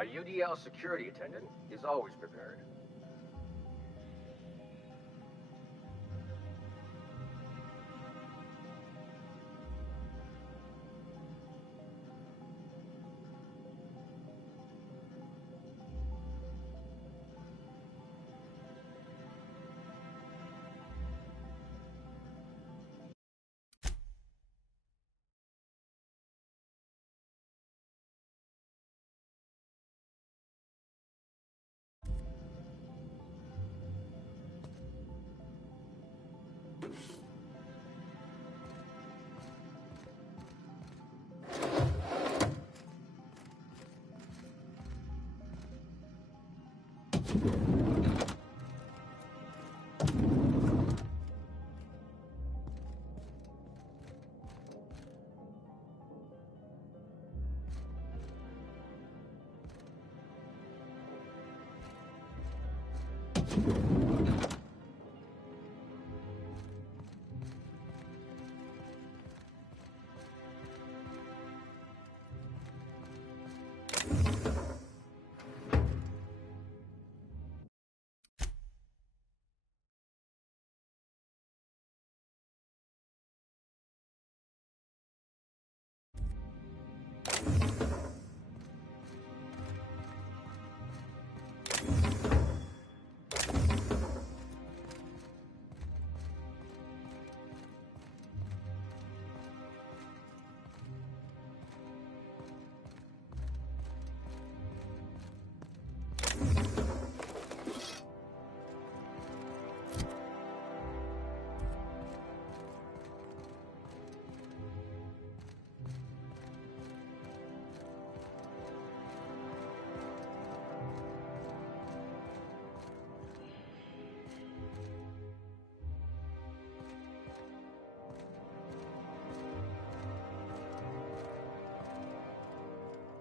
Our UDL security attendant is always prepared.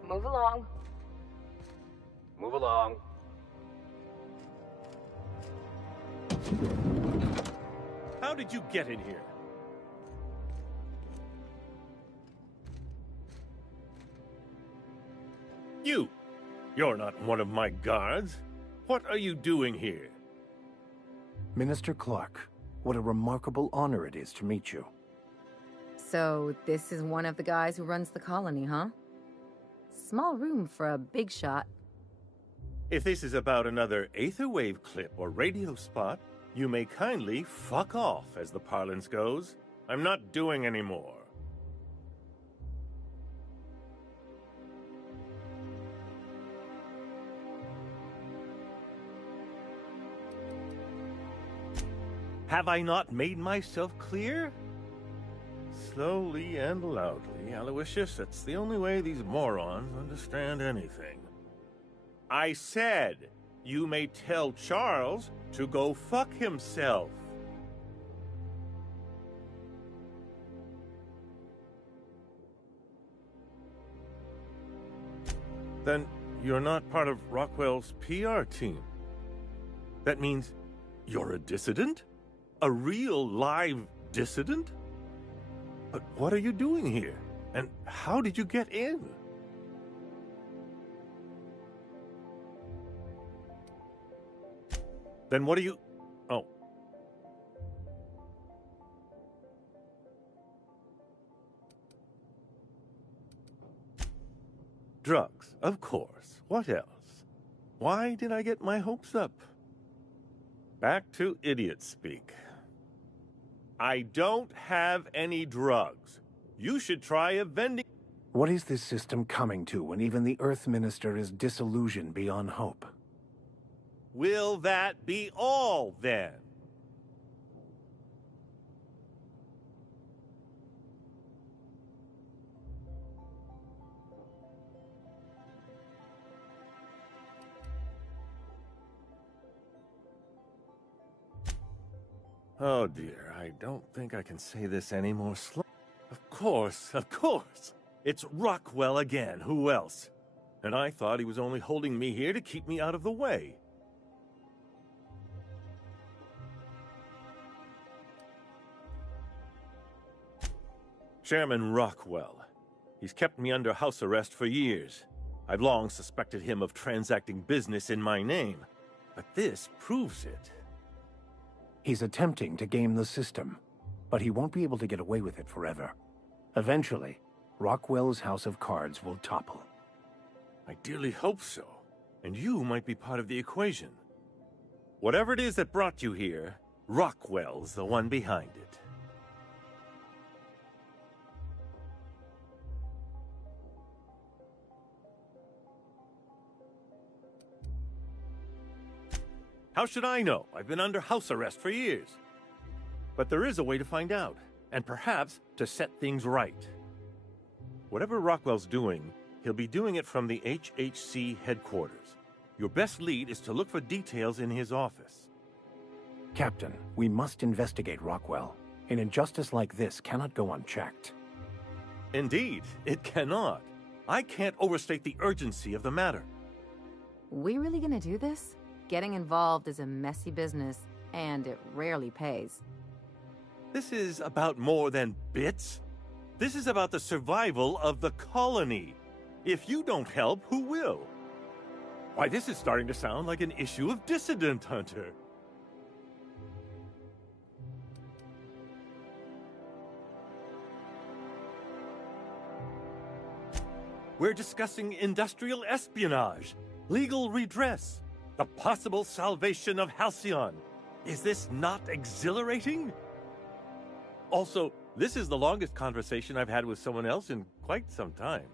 Move along. Move along. How did you get in here? You're not one of my guards. What are you doing here? Minister Clark, what a remarkable honor it is to meet you. So, this is one of the guys who runs the colony, huh? Small room for a big shot. If this is about another Aetherwave clip or radio spot, you may kindly fuck off, as the parlance goes. I'm not doing any more. Have I not made myself clear? Slowly and loudly, Aloysius. That's the only way these morons understand anything. I said, you may tell Charles to go fuck himself. Then you're not part of Rockwell's PR team. That means you're a dissident? A real live dissident? But what are you doing here? And how did you get in? Then what are you... Oh. Drugs, of course. What else? Why did I get my hopes up? Back to idiot speak. I don't have any drugs. You should try a vending... What is this system coming to when even the Earth Minister is disillusioned beyond hope? Will that be all, then? Oh dear, I don't think I can say this any more slow. Of course. It's Rockwell again, who else? And I thought he was only holding me here to keep me out of the way. Chairman Rockwell. He's kept me under house arrest for years. I've long suspected him of transacting business in my name, but this proves it. He's attempting to game the system, but he won't be able to get away with it forever. Eventually, Rockwell's house of cards will topple. I dearly hope so, and you might be part of the equation. Whatever it is that brought you here, Rockwell's the one behind it. How should I know? I've been under house arrest for years. But there is a way to find out, and perhaps to set things right. Whatever Rockwell's doing, he'll be doing it from the HHC headquarters. Your best lead is to look for details in his office. Captain, we must investigate Rockwell. An injustice like this cannot go unchecked. Indeed, it cannot. I can't overstate the urgency of the matter. We really gonna do this? getting involved is a messy business, and it rarely pays. This is about more than bits. This is about the survival of the colony. If you don't help, who will? Why, this is starting to sound like an issue of Dissident Hunter. We're discussing industrial espionage, legal redress, the possible salvation of Halcyon. Is this not exhilarating? Also, this is the longest conversation I've had with someone else in quite some time.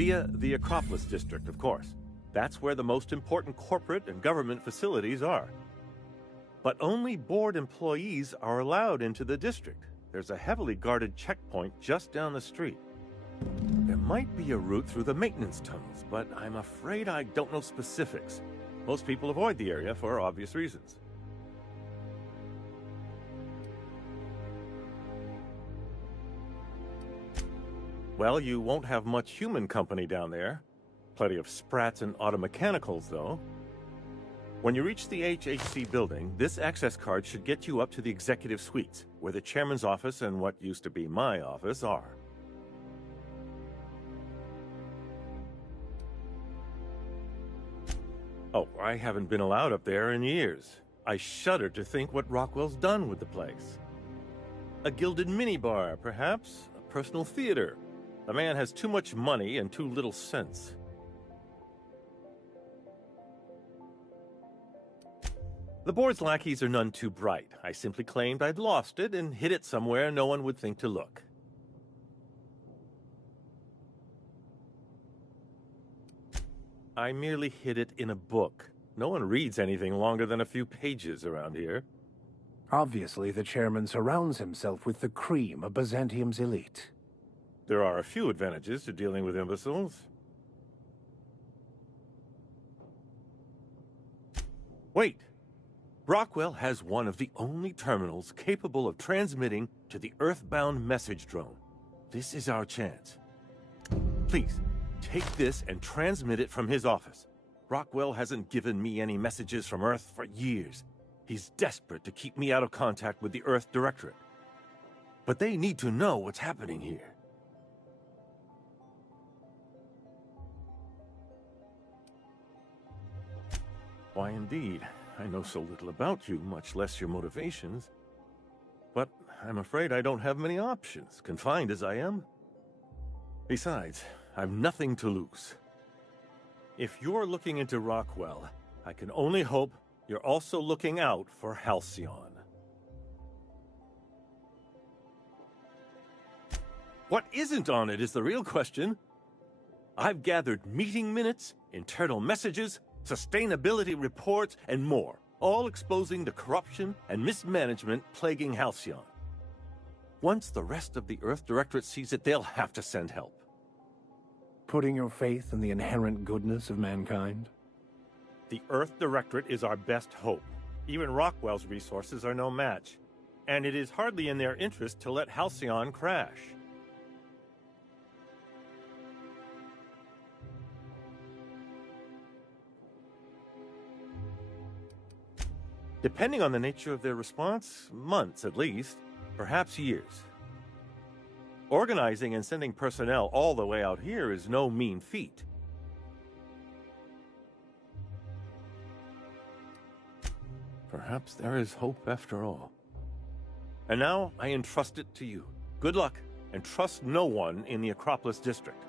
Via the Acropolis District, of course. That's where the most important corporate and government facilities are. But only board employees are allowed into the district. There's a heavily guarded checkpoint just down the street. There might be a route through the maintenance tunnels, but I'm afraid I don't know specifics. Most people avoid the area for obvious reasons. Well, you won't have much human company down there. Plenty of sprats and automechanicals, though. When you reach the HHC building, this access card should get you up to the executive suites, where the chairman's office and what used to be my office are. Oh, I haven't been allowed up there in years. I shudder to think what Rockwell's done with the place. A gilded minibar, perhaps? A personal theater? The man has too much money and too little sense. The board's lackeys are none too bright. I simply claimed I'd lost it and hid it somewhere no one would think to look. I merely hid it in a book. No one reads anything longer than a few pages around here. Obviously, the chairman surrounds himself with the cream of Byzantium's elite. There are a few advantages to dealing with imbeciles. Wait! Rockwell has one of the only terminals capable of transmitting to the Earthbound message drone. This is our chance. Please, take this and transmit it from his office. Rockwell hasn't given me any messages from Earth for years. He's desperate to keep me out of contact with the Earth Directorate. But they need to know what's happening here. Why, indeed. I know so little about you, much less your motivations. But I'm afraid I don't have many options, confined as I am. Besides, I've nothing to lose. If you're looking into Rockwell, I can only hope you're also looking out for Halcyon. What isn't on it is the real question. I've gathered meeting minutes, internal messages, sustainability reports, and more, all exposing the corruption and mismanagement plaguing Halcyon. Once the rest of the Earth Directorate sees it, they'll have to send help. Putting your faith in the inherent goodness of mankind? The Earth Directorate is our best hope. Even Rockwell's resources are no match. And it is hardly in their interest to let Halcyon crash. Depending on the nature of their response, months at least, perhaps years. Organizing and sending personnel all the way out here is no mean feat. Perhaps there is hope after all. And now I entrust it to you. Good luck, and trust no one in the Acropolis District.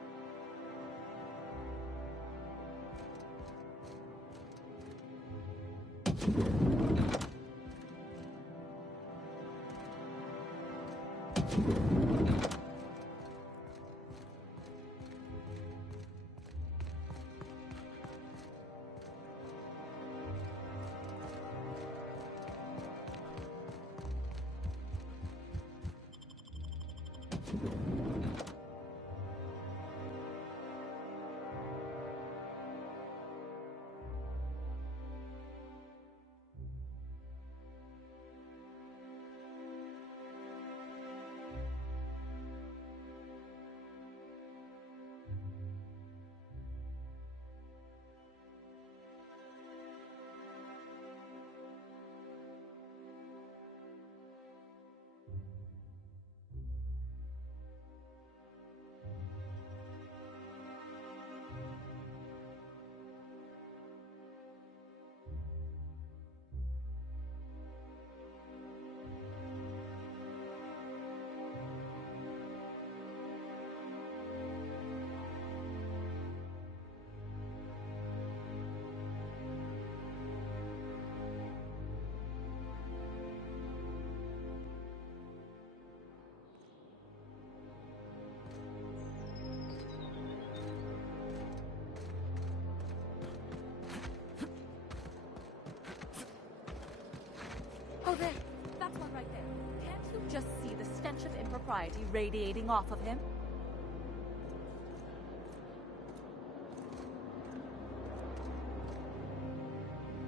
there. That's one right there. Can't you just see the stench of impropriety radiating off of him?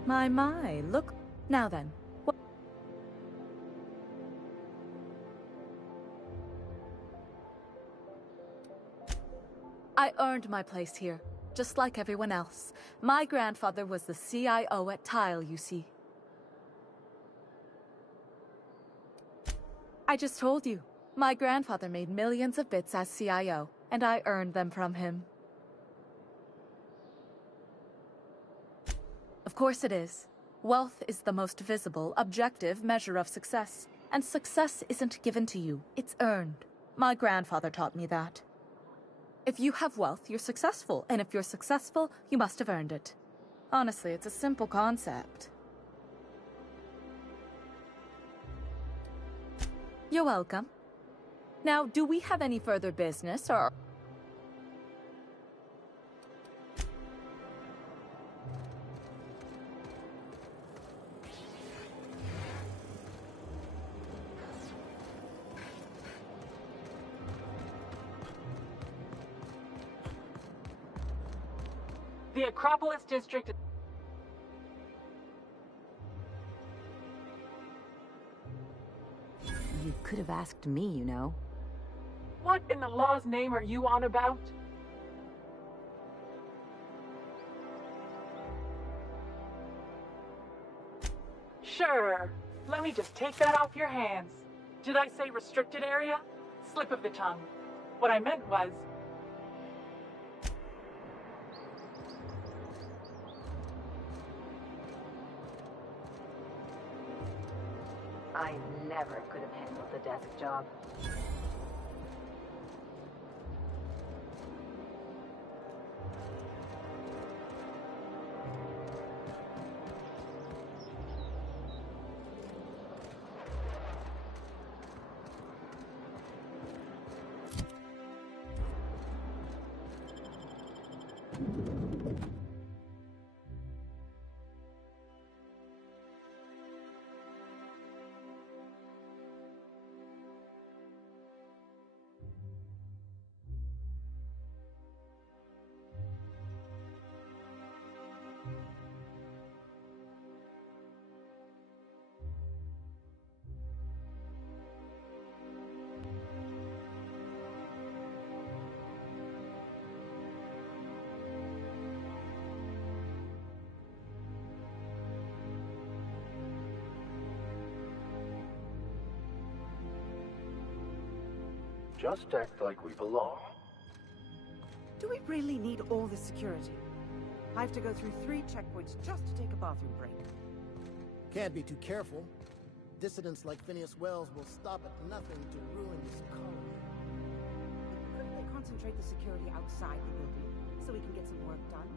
My, look. Now then. I earned my place here, just like everyone else. My grandfather was the CIO at Tile, you see. I just told you. My grandfather made millions of bits as CIO, and I earned them from him. Of course it is. Wealth is the most visible, objective measure of success. And success isn't given to you, it's earned. My grandfather taught me that. If you have wealth, you're successful, and if you're successful, you must have earned it. Honestly, it's a simple concept. You're welcome. Now, do we have any further business, or... The Acropolis District... You could have asked me, you know. What in the law's name are you on about? Sure. Let me just take that off your hands. Did I say restricted area? Slip of the tongue. What I meant was... I never could have handled the desk job. Just act like we belong. Do we really need all this security? I have to go through 3 checkpoints just to take a bathroom break. Can't be too careful. Dissidents like Phineas Wells will stop at nothing to ruin this colony. Couldn't they concentrate the security outside the building so we can get some work done?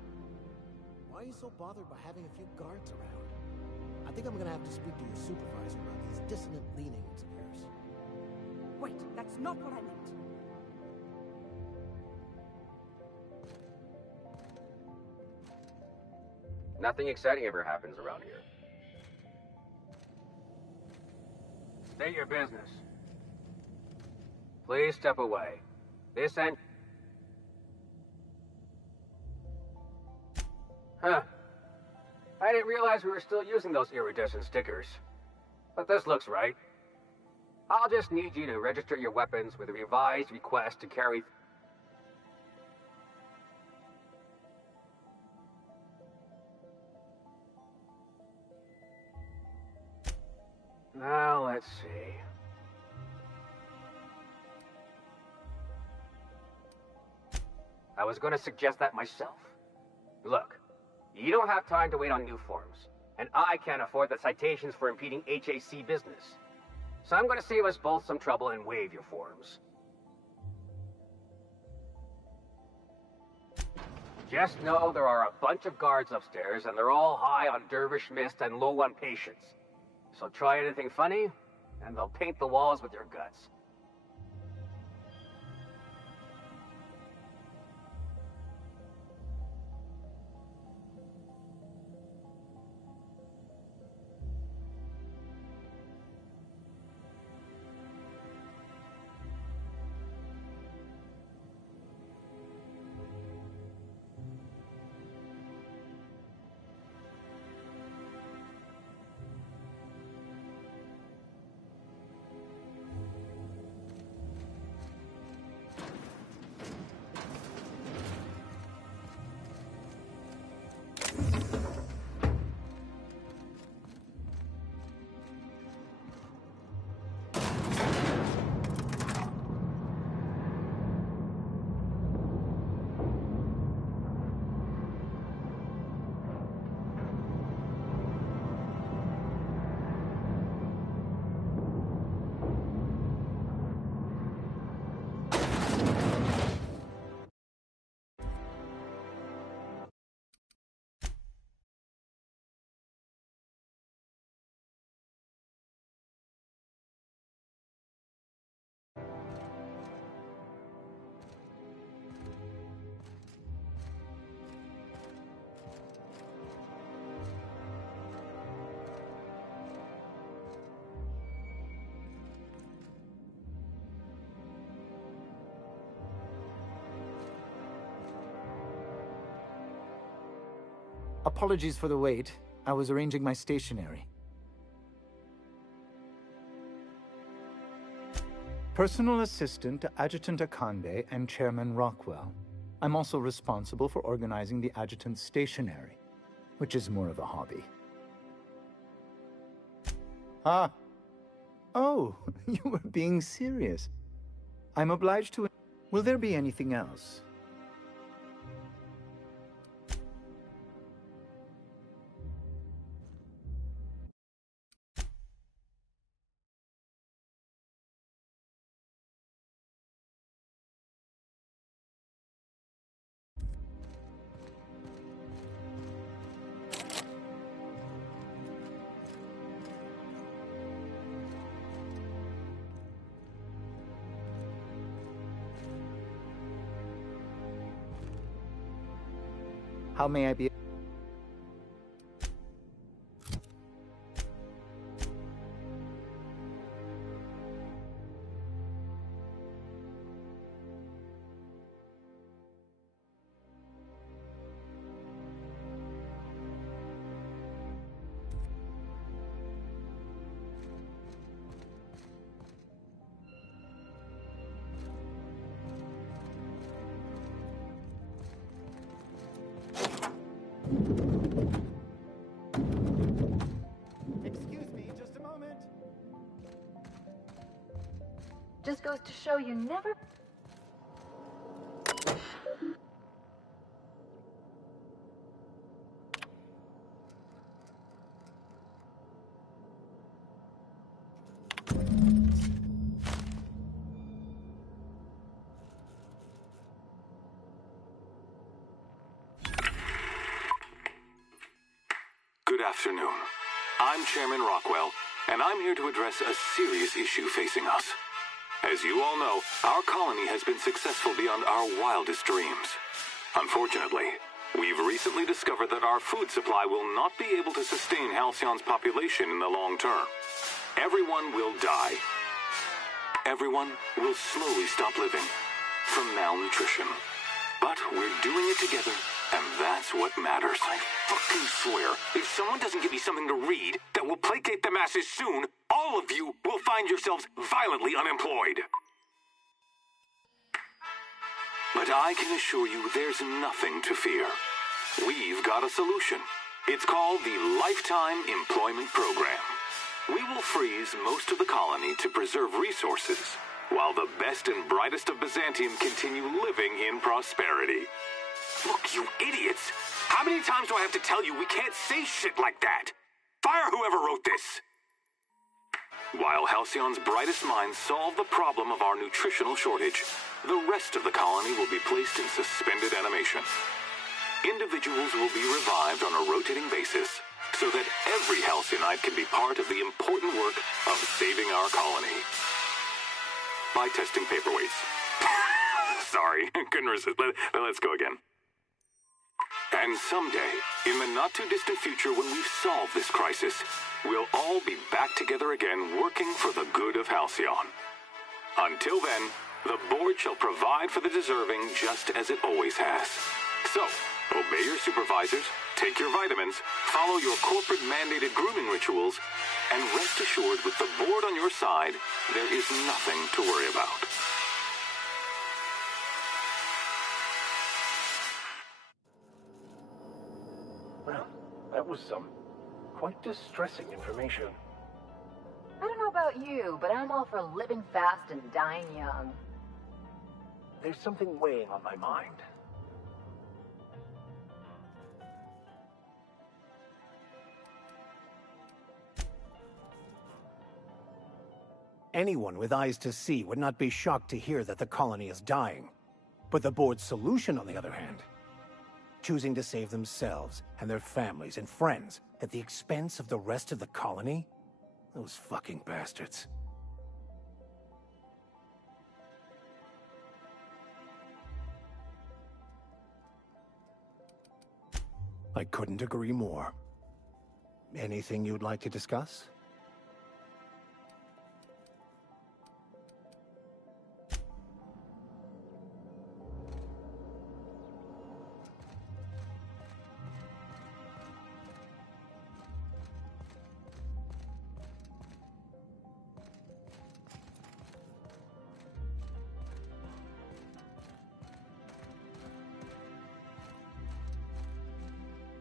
Why are you so bothered by having a few guards around? I think I'm gonna have to speak to your supervisor about these dissonant leanings of yours. Wait, that's not what I meant. Nothing exciting ever happens around here. State your business. Please step away. This end... Huh. I didn't realize we were still using those iridescent stickers. But this looks right. I'll just need you to register your weapons with a revised request to carry... Now, let's see. I was going to suggest that myself. Look, you don't have time to wait on new forms, and I can't afford the citations for impeding HAC business. So I'm going to save us both some trouble and waive your forms. Just know there are a bunch of guards upstairs, and they're all high on dervish mist and low on patience. So try anything funny, and they'll paint the walls with your guts. Apologies for the wait. I was arranging my stationery. Personal assistant to Adjutant Akande and Chairman Rockwell. I'm also responsible for organizing the adjutant's stationery, which is more of a hobby. Ah. Oh, you were being serious. I'm obliged to... Will there be anything else? How may I be... Excuse me, just a moment. Just goes to show you never... Good afternoon. I'm Chairman Rockwell, and I'm here to address a serious issue facing us. As you all know, our colony has been successful beyond our wildest dreams. Unfortunately, we've recently discovered that our food supply will not be able to sustain Halcyon's population in the long term. Everyone will die. Everyone will slowly stop living from malnutrition. But we're doing it together, and that's what matters. I fucking swear, if someone doesn't give me something to read that will placate the masses soon, all of you will find yourselves violently unemployed. But I can assure you there's nothing to fear. We've got a solution. It's called the Lifetime Employment Program. We will freeze most of the colony to preserve resources, while the best and brightest of Byzantium continue living in prosperity. Look, you idiots! How many times do I have to tell you we can't say shit like that? Fire whoever wrote this! While Halcyon's brightest minds solve the problem of our nutritional shortage, the rest of the colony will be placed in suspended animation. Individuals will be revived on a rotating basis, so that every Halcyon can be part of the important work of saving our colony. By testing paperweights. Sorry, couldn't resist. Let's go again. And someday, in the not-too-distant future when we've solved this crisis, we'll all be back together again working for the good of Halcyon. Until then, the board shall provide for the deserving just as it always has. So, obey your supervisors, take your vitamins, follow your corporate-mandated grooming rituals, and rest assured with the board on your side, there is nothing to worry about. Well, that was some quite distressing information. I don't know about you, but I'm all for living fast and dying young. There's something weighing on my mind. Anyone with eyes to see would not be shocked to hear that the colony is dying. But the board's solution, on the other hand, choosing to save themselves and their families and friends at the expense of the rest of the colony? Those fucking bastards. I couldn't agree more. Anything you'd like to discuss?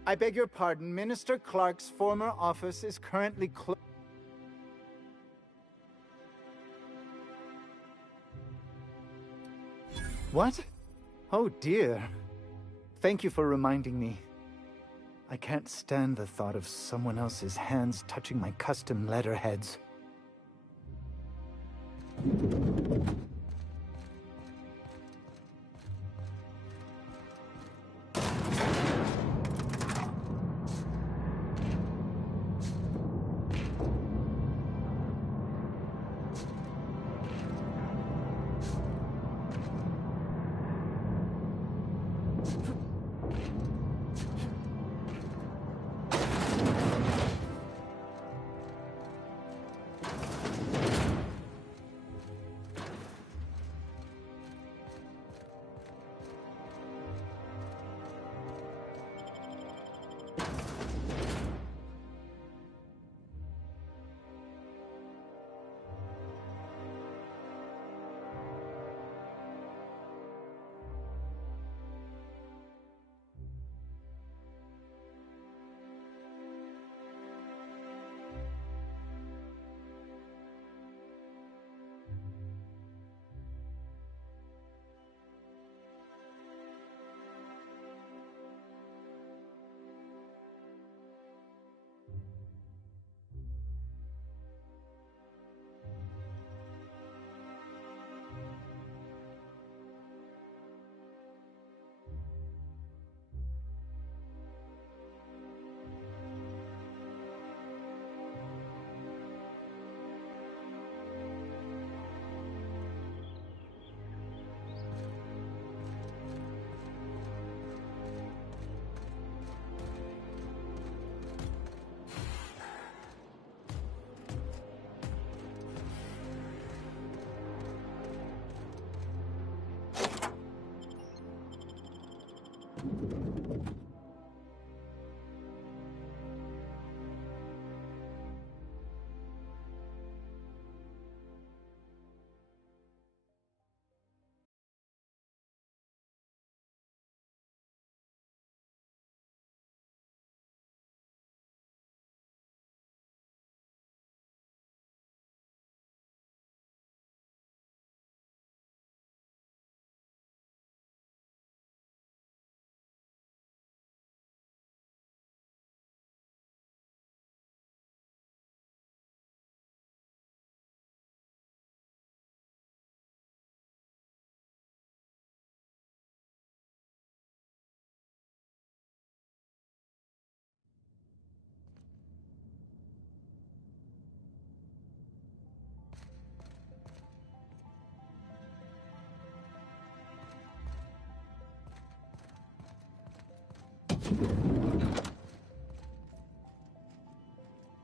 I beg your pardon. Minister Clark's former office is currently closed. What? Oh dear. Thank you for reminding me. I can't stand the thought of someone else's hands touching my custom letterheads.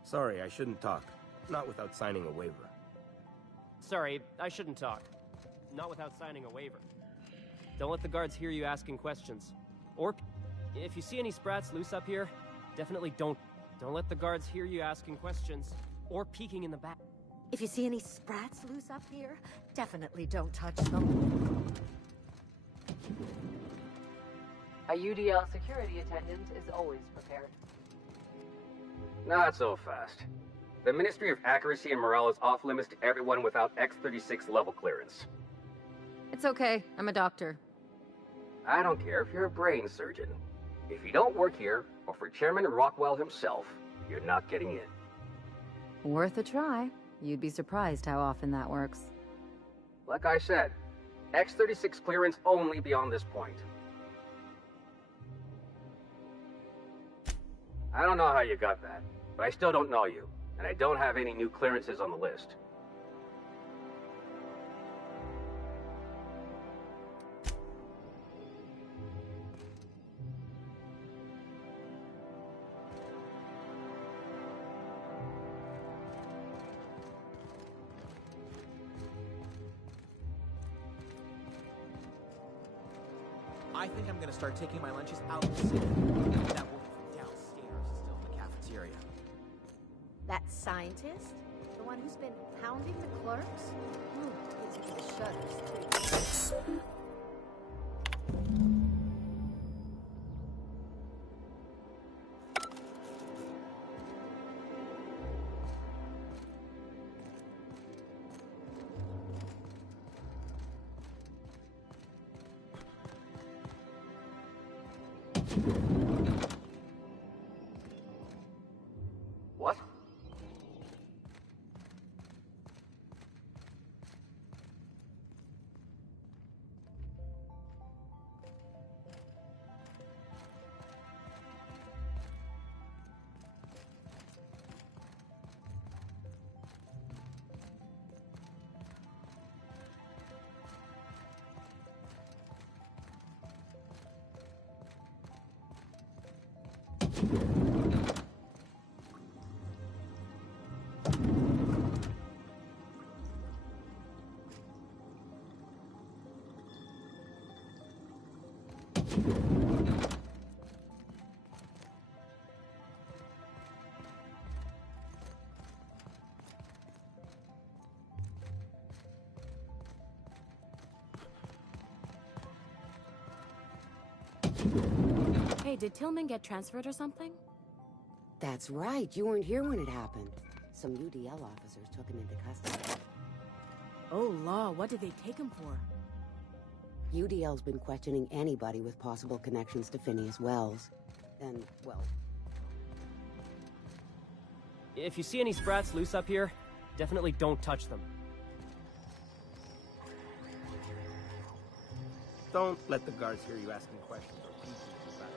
Sorry, I shouldn't talk. Not without signing a waiver. Sorry, I shouldn't talk. Not without signing a waiver. Don't let the guards hear you asking questions. Or, if you see any sprats loose up here, definitely don't let the guards hear you asking questions. Or peeking in the back. If you see any sprats loose up here, definitely don't touch them. A UDL security attendant is always prepared. Not so fast. The Ministry of Accuracy and Morale is off limits to everyone without X-36 level clearance. It's okay. I'm a doctor. I don't care if you're a brain surgeon. If you don't work here, or for Chairman Rockwell himself, you're not getting in. Worth a try. You'd be surprised how often that works. Like I said, X-36 clearance only beyond this point. I don't know how you got that, but I still don't know you, and I don't have any new clearances on the list. I think I'm gonna start taking my lunches out in the city. That woman from downstairs is still in the cafeteria. That scientist? The one who's been pounding the clerks? Gives me the shudders, too. What? Hey, did Tillman get transferred or something? That's right. You weren't here when it happened. Some UDL officers took him into custody. Oh, law, what did they take him for? UDL's been questioning anybody with possible connections to Phineas Wells. And, well... If you see any sprats loose up here, definitely don't touch them. Don't let the guards hear you asking questions or peeking in the back.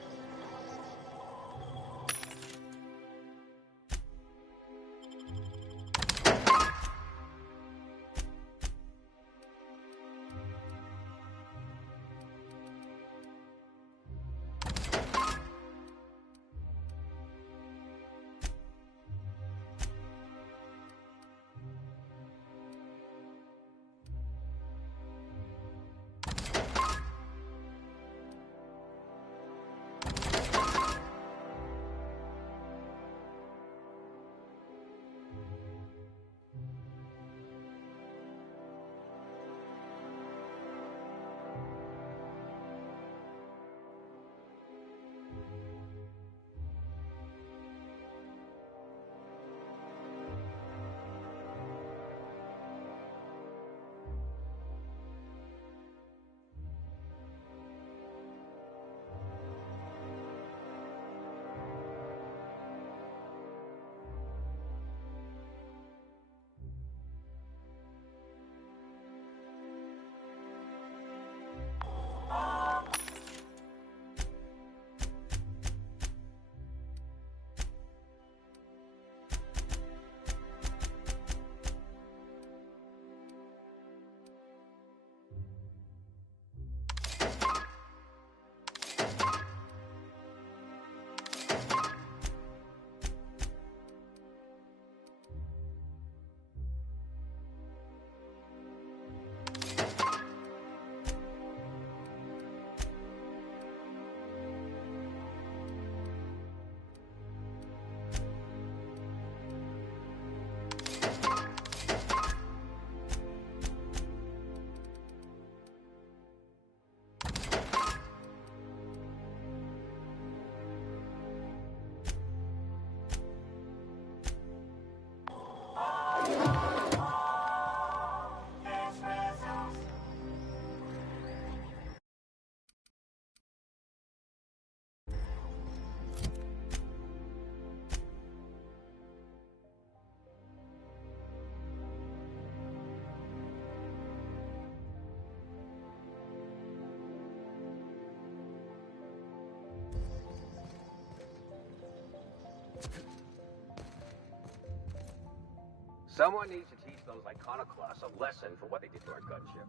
Someone needs to teach those iconoclasts a lesson for what they did to our gunship.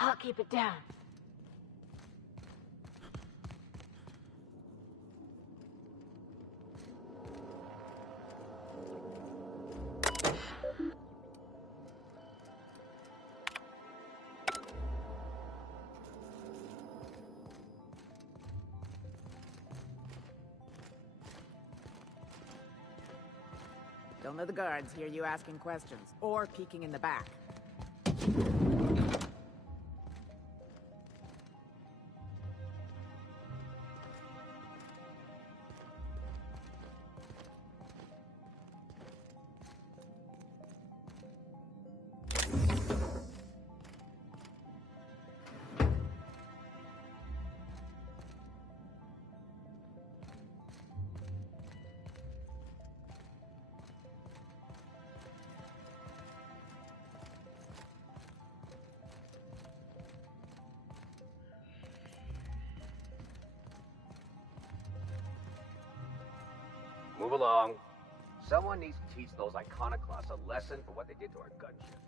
I'll keep it down. Don't let the guards hear you asking questions or peeking in the back. move along. Someone needs to teach those iconoclasts a lesson for what they did to our gunship.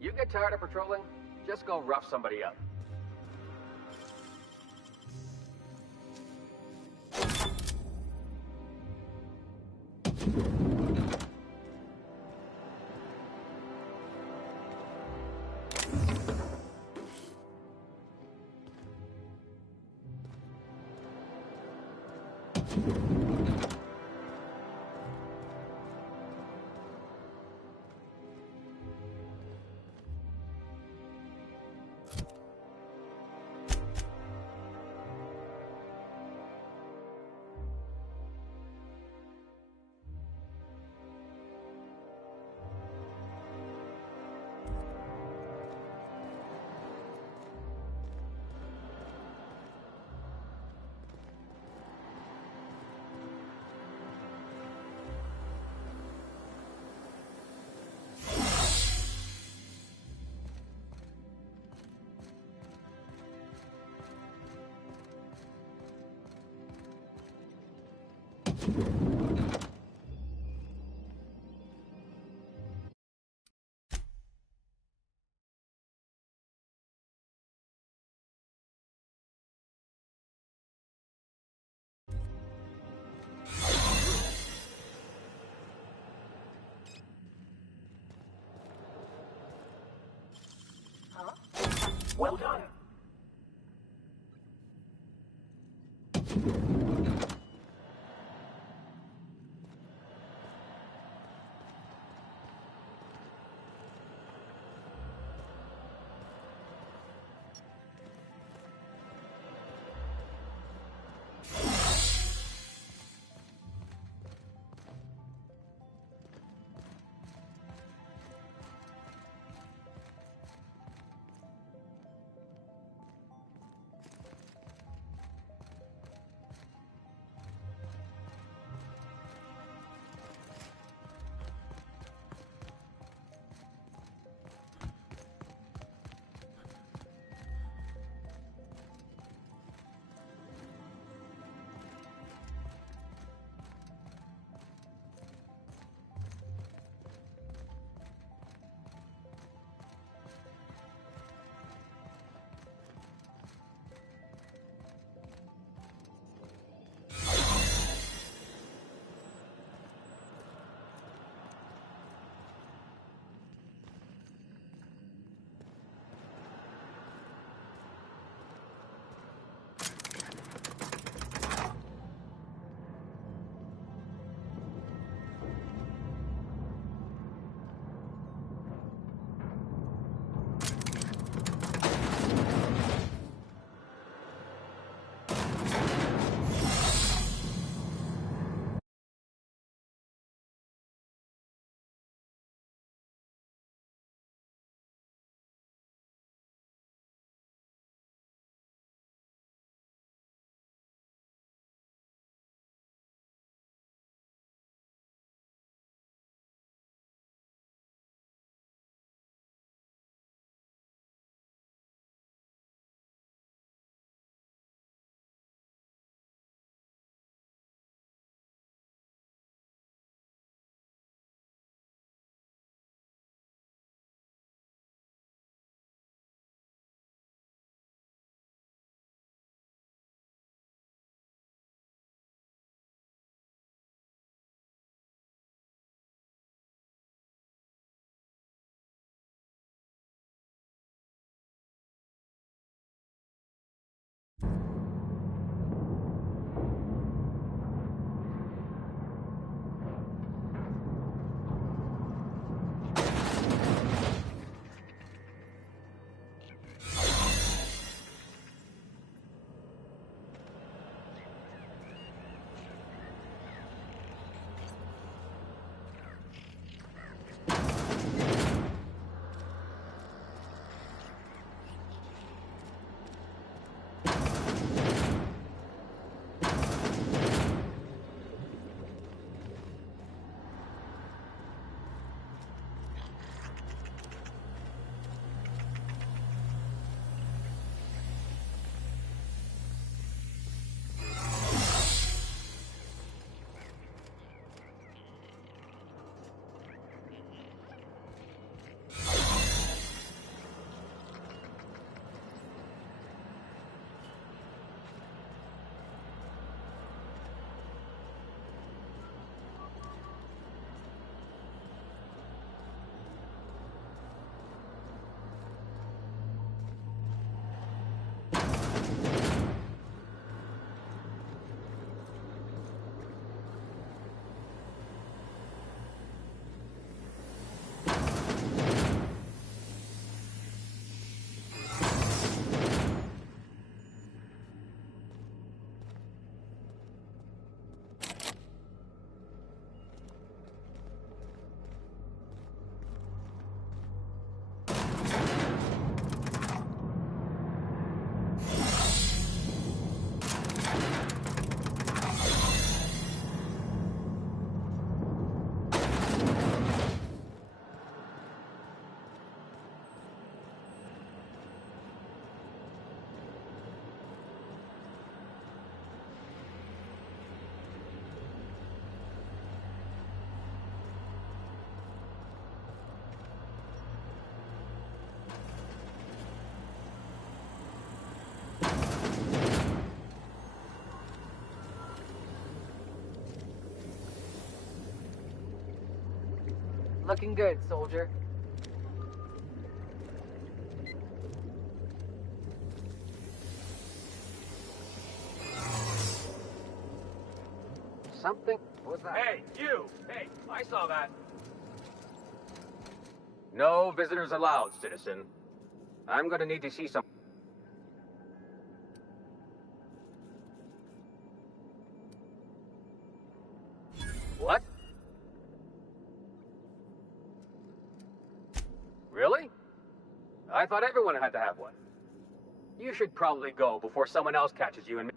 You get tired of patrolling? Just go rough somebody up. Well done. Looking good, soldier. Something? What was that? Hey, you! Hey, I saw that. No visitors allowed, citizen. I'm gonna need to see some... What? Really? I thought everyone had to have one. You should probably go before someone else catches you and...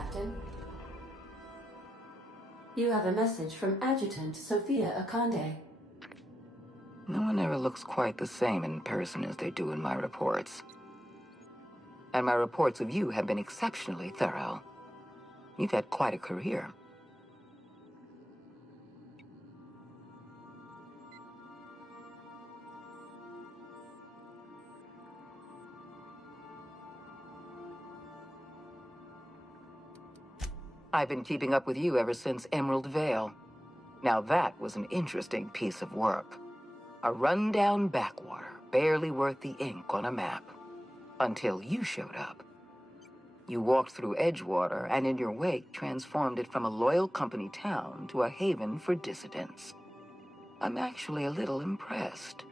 Captain. You have a message from Adjutant Sophia Akande. No one ever looks quite the same in person as they do in my reports. And my reports of you have been exceptionally thorough. You've had quite a career. I've been keeping up with you ever since Emerald Vale. Now that was an interesting piece of work. A rundown backwater, barely worth the ink on a map. Until you showed up. You walked through Edgewater and in your wake transformed it from a loyal company town to a haven for dissidents. I'm actually a little impressed.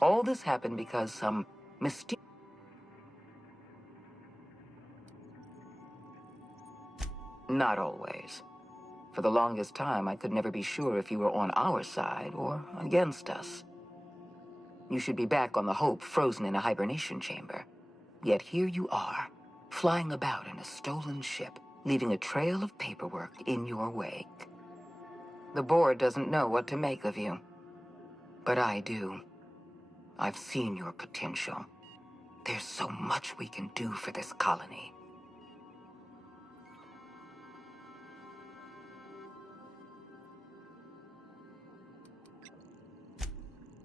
All this happened because some mysterious... Not always. For the longest time, I could never be sure if you were on our side or against us. You should be back on the Hope, frozen in a hibernation chamber. Yet here you are, flying about in a stolen ship, leaving a trail of paperwork in your wake. The board doesn't know what to make of you. But I do. I've seen your potential. There's so much we can do for this colony.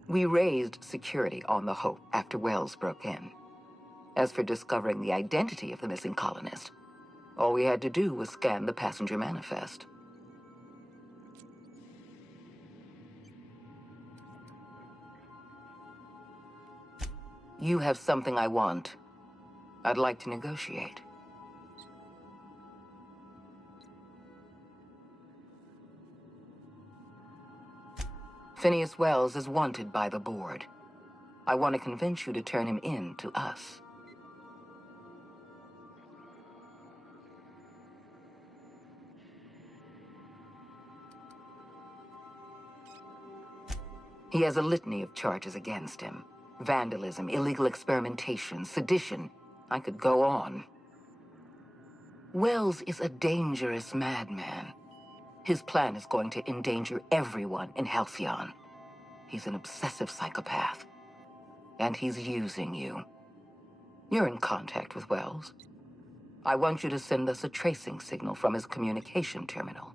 We raised security on the Hope after Wells broke in. As for discovering the identity of the missing colonist, all we had to do was scan the passenger manifest. You have something I want. I'd like to negotiate. Phineas Wells is wanted by the board. I want to convince you to turn him in to us. He has a litany of charges against him. Vandalism, illegal experimentation, sedition. I could go on. Wells is a dangerous madman. His plan is going to endanger everyone in Halcyon. He's an obsessive psychopath. And he's using you. You're in contact with Wells. I want you to send us a tracing signal from his communication terminal.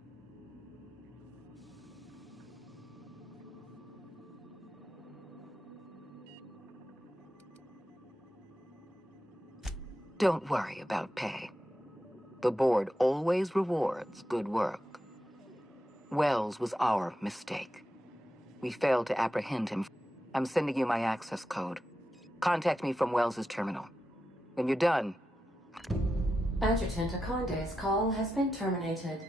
Don't worry about pay. The board always rewards good work. Wells was our mistake. We failed to apprehend him. I'm sending you my access code. Contact me from Wells's terminal. When you're done... Adjutant Akande's call has been terminated.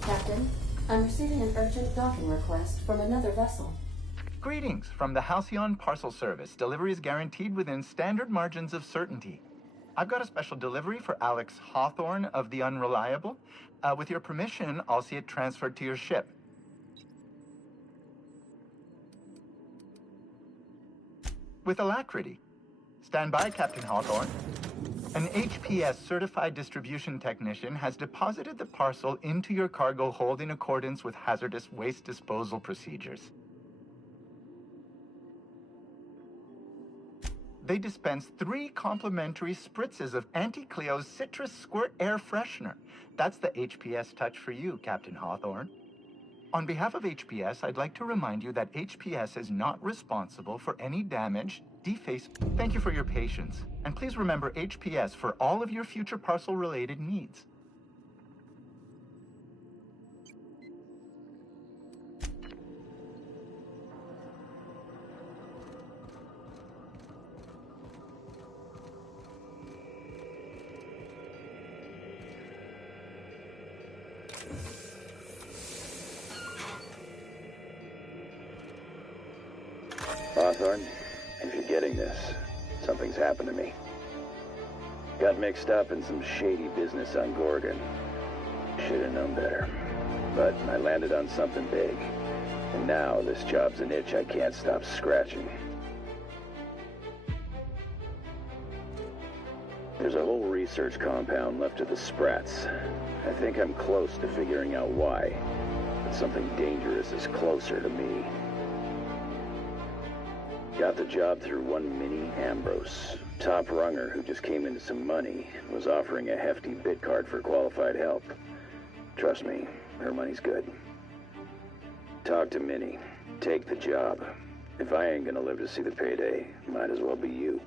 Captain, I'm receiving an urgent docking request from another vessel. Greetings from the Halcyon Parcel Service. Delivery is guaranteed within standard margins of certainty. I've got a special delivery for Alex Hawthorne of the Unreliable. With your permission, I'll see it transferred to your ship. With alacrity. Stand by, Captain Hawthorne. An HPS certified distribution technician has deposited the parcel into your cargo hold in accordance with hazardous waste disposal procedures. They dispense 3 complimentary spritzes of Anti-Cleo's Citrus Squirt Air Freshener. That's the HPS touch for you, Captain Hawthorne. On behalf of HPS, I'd like to remind you that HPS is not responsible for any damage, deface... Thank you for your patience. And please remember HPS for all of your future parcel-related needs. Hawthorne, if you're getting this, something's happened to me. Got mixed up in some shady business on Gorgon. Should have known better. But I landed on something big. And now this job's an itch I can't stop scratching. There's a whole research compound left of the Sprats. I think I'm close to figuring out why. But something dangerous is closer to me. Got the job through one Minnie Ambrose. Top runger who just came into some money, was offering a hefty bid card for qualified help. Trust me, her money's good. Talk to Minnie. Take the job. If I ain't gonna live to see the payday, might as well be you.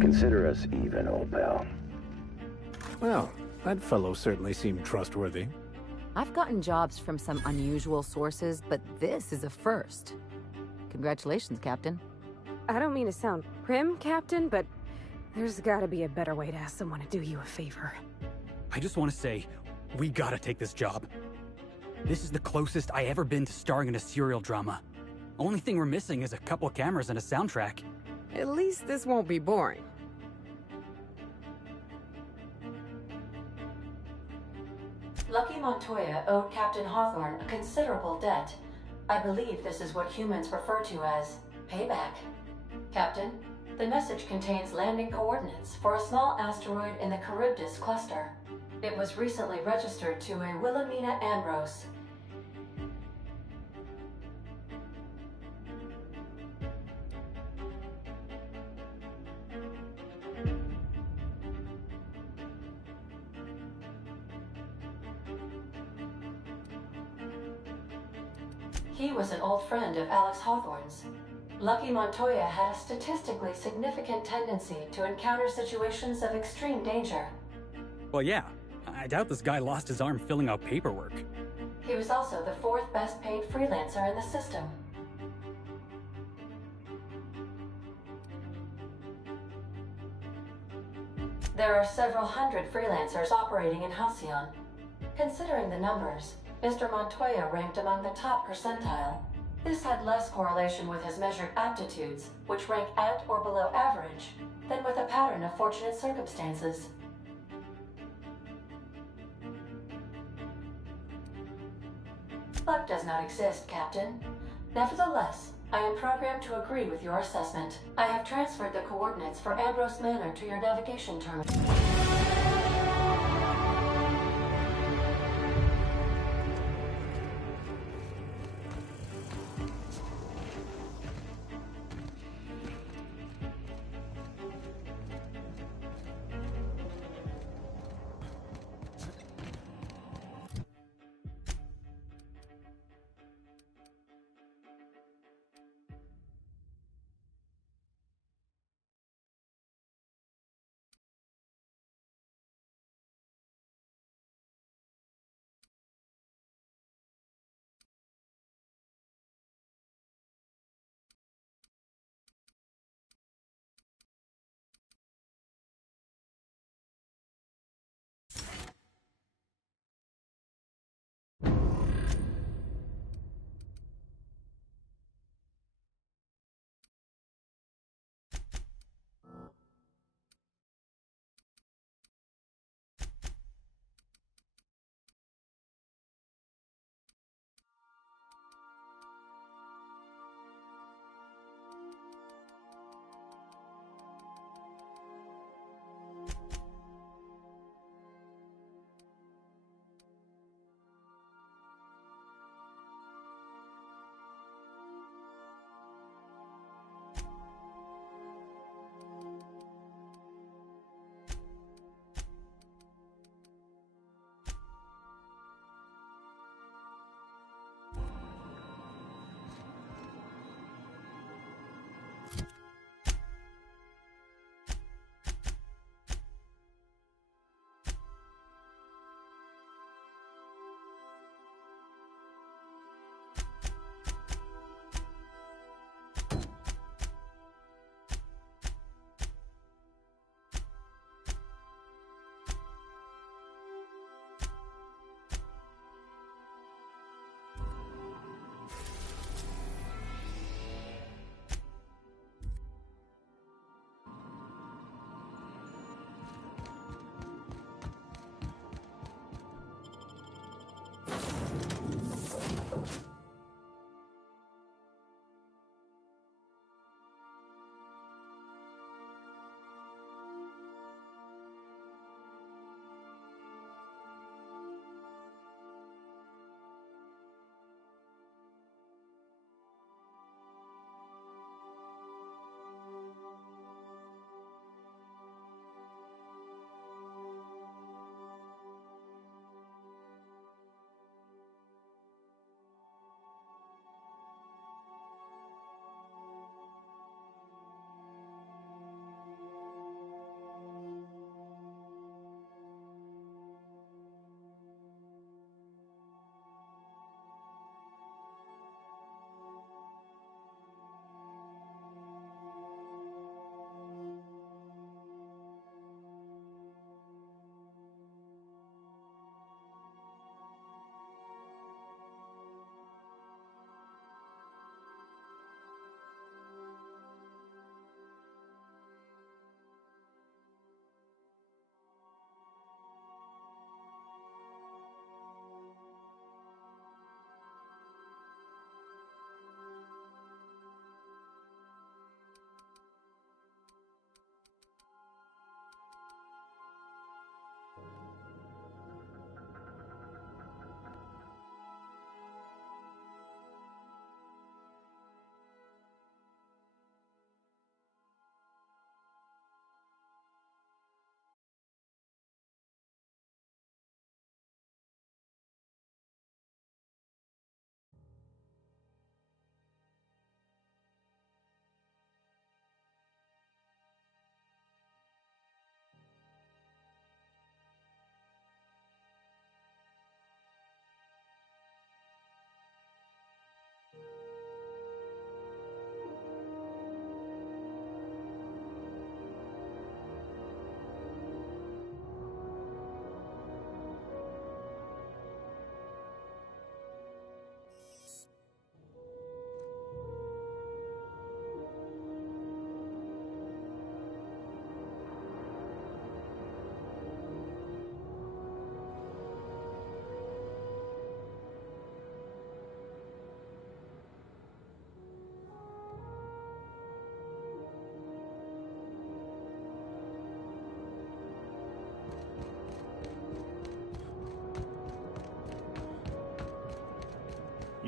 Consider us even, old pal. Well, that fellow certainly seemed trustworthy. I've gotten jobs from some unusual sources, but this is a first. Congratulations, Captain. I don't mean to sound prim, Captain, but there's gotta be a better way to ask someone to do you a favor. I just want to say, we gotta take this job. This is the closest I ever been to starring in a serial drama. Only thing we're missing is a couple cameras and a soundtrack. At least this won't be boring. Lucky Montoya owed Captain Hawthorne a considerable debt. I believe this is what humans refer to as payback. Captain, the message contains landing coordinates for a small asteroid in the Charybdis cluster. It was recently registered to a Wilhelmina Ambrose. He was an old friend of Alex Hawthorne's. Lucky Montoya had a statistically significant tendency to encounter situations of extreme danger. Well, yeah. I doubt this guy lost his arm filling out paperwork. He was also the fourth best paid freelancer in the system. There are several hundred freelancers operating in Halcyon. Considering the numbers, Mr. Montoya ranked among the top percentile. This had less correlation with his measured aptitudes, which rank at or below average, than with a pattern of fortunate circumstances. Luck does not exist, Captain. Nevertheless, I am programmed to agree with your assessment. I have transferred the coordinates for Ambrose Manor to your navigation terminal.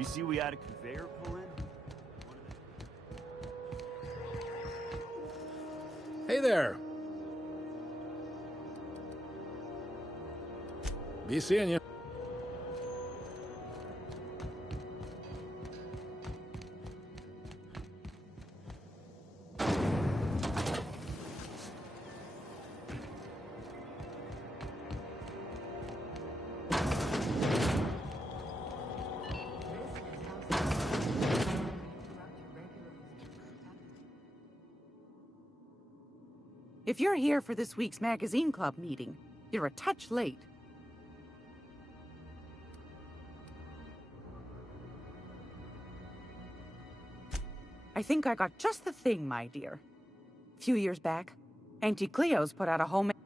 You see we had a conveyor pull in? Hey there. Be seeing you. If you're here for this week's magazine club meeting, you're a touch late. I think I got just the thing, my dear. A few years back, Auntie Cleo's put out a homemade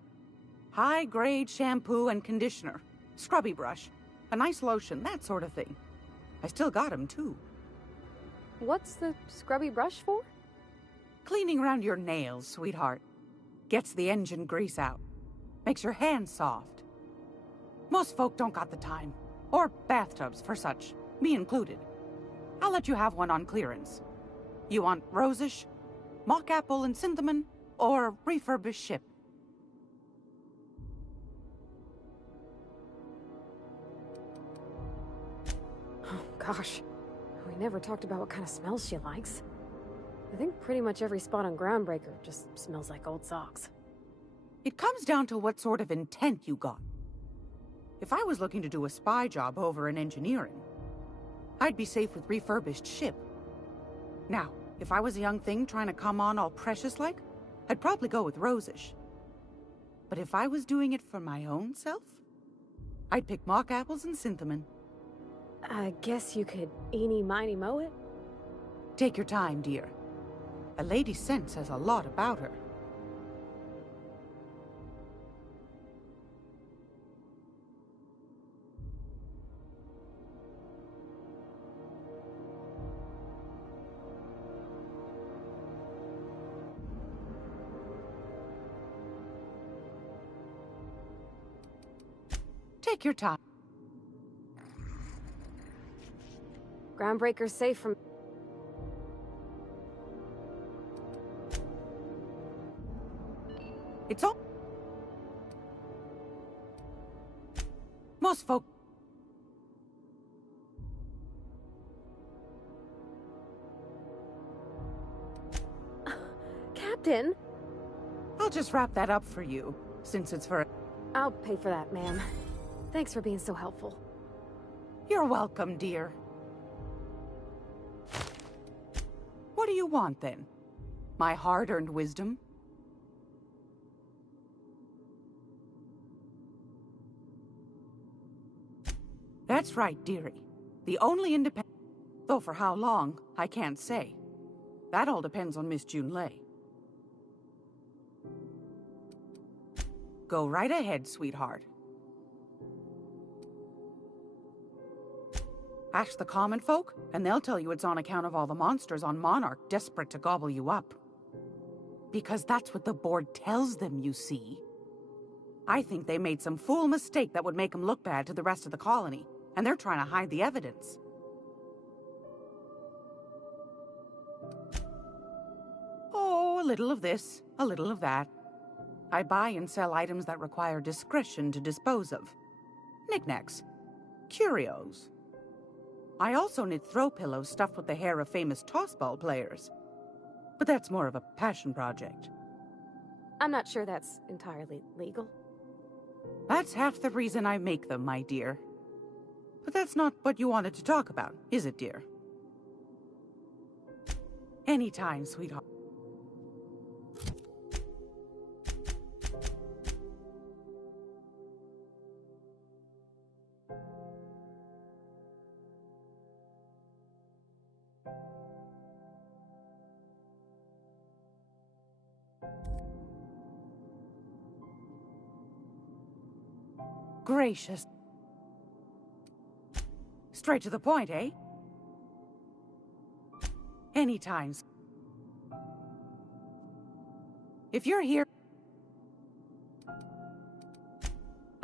high-grade shampoo and conditioner, scrubby brush, a nice lotion, that sort of thing. I still got 'em, too. What's the scrubby brush for? Cleaning around your nails, sweetheart. Gets the engine grease out. Makes your hands soft. Most folk don't got the time. Or bathtubs for such, me included. I'll let you have one on clearance. You want rosish, mock apple and cinnamon, or refurbished ship? Oh, gosh. We never talked about what kind of smells she likes. I think pretty much every spot on Groundbreaker just smells like old socks. It comes down to what sort of intent you got. If I was looking to do a spy job over in engineering, I'd be safe with refurbished ship. Now, if I was a young thing trying to come on all precious-like, I'd probably go with rosish. But if I was doing it for my own self, I'd pick mock apples and cinnamon. I guess you could eeny-miny-moe it? Take your time, dear. A lady's scent says a lot about her. Take your time. Groundbreaker's safe from... It's all... Most folk... Captain? I'll just wrap that up for you, since it's for... I'll pay for that, ma'am. Thanks for being so helpful. You're welcome, dear. What do you want, then? My hard-earned wisdom? That's right, dearie. The only independent... Though for how long, I can't say. That all depends on Miss Junlei. Go right ahead, sweetheart. Ask the common folk, and they'll tell you it's on account of all the monsters on Monarch desperate to gobble you up. Because that's what the board tells them, you see. I think they made some fool mistake that would make them look bad to the rest of the colony, and they're trying to hide the evidence. Oh, a little of this, a little of that. I buy and sell items that require discretion to dispose of. Knickknacks. Curios. I also knit throw pillows stuffed with the hair of famous tossball players. But that's more of a passion project. I'm not sure that's entirely legal. That's half the reason I make them, my dear. But that's not what you wanted to talk about, is it, dear? Anytime, sweetheart. Gracious. Straight to the point, eh? Anytime. If you're here...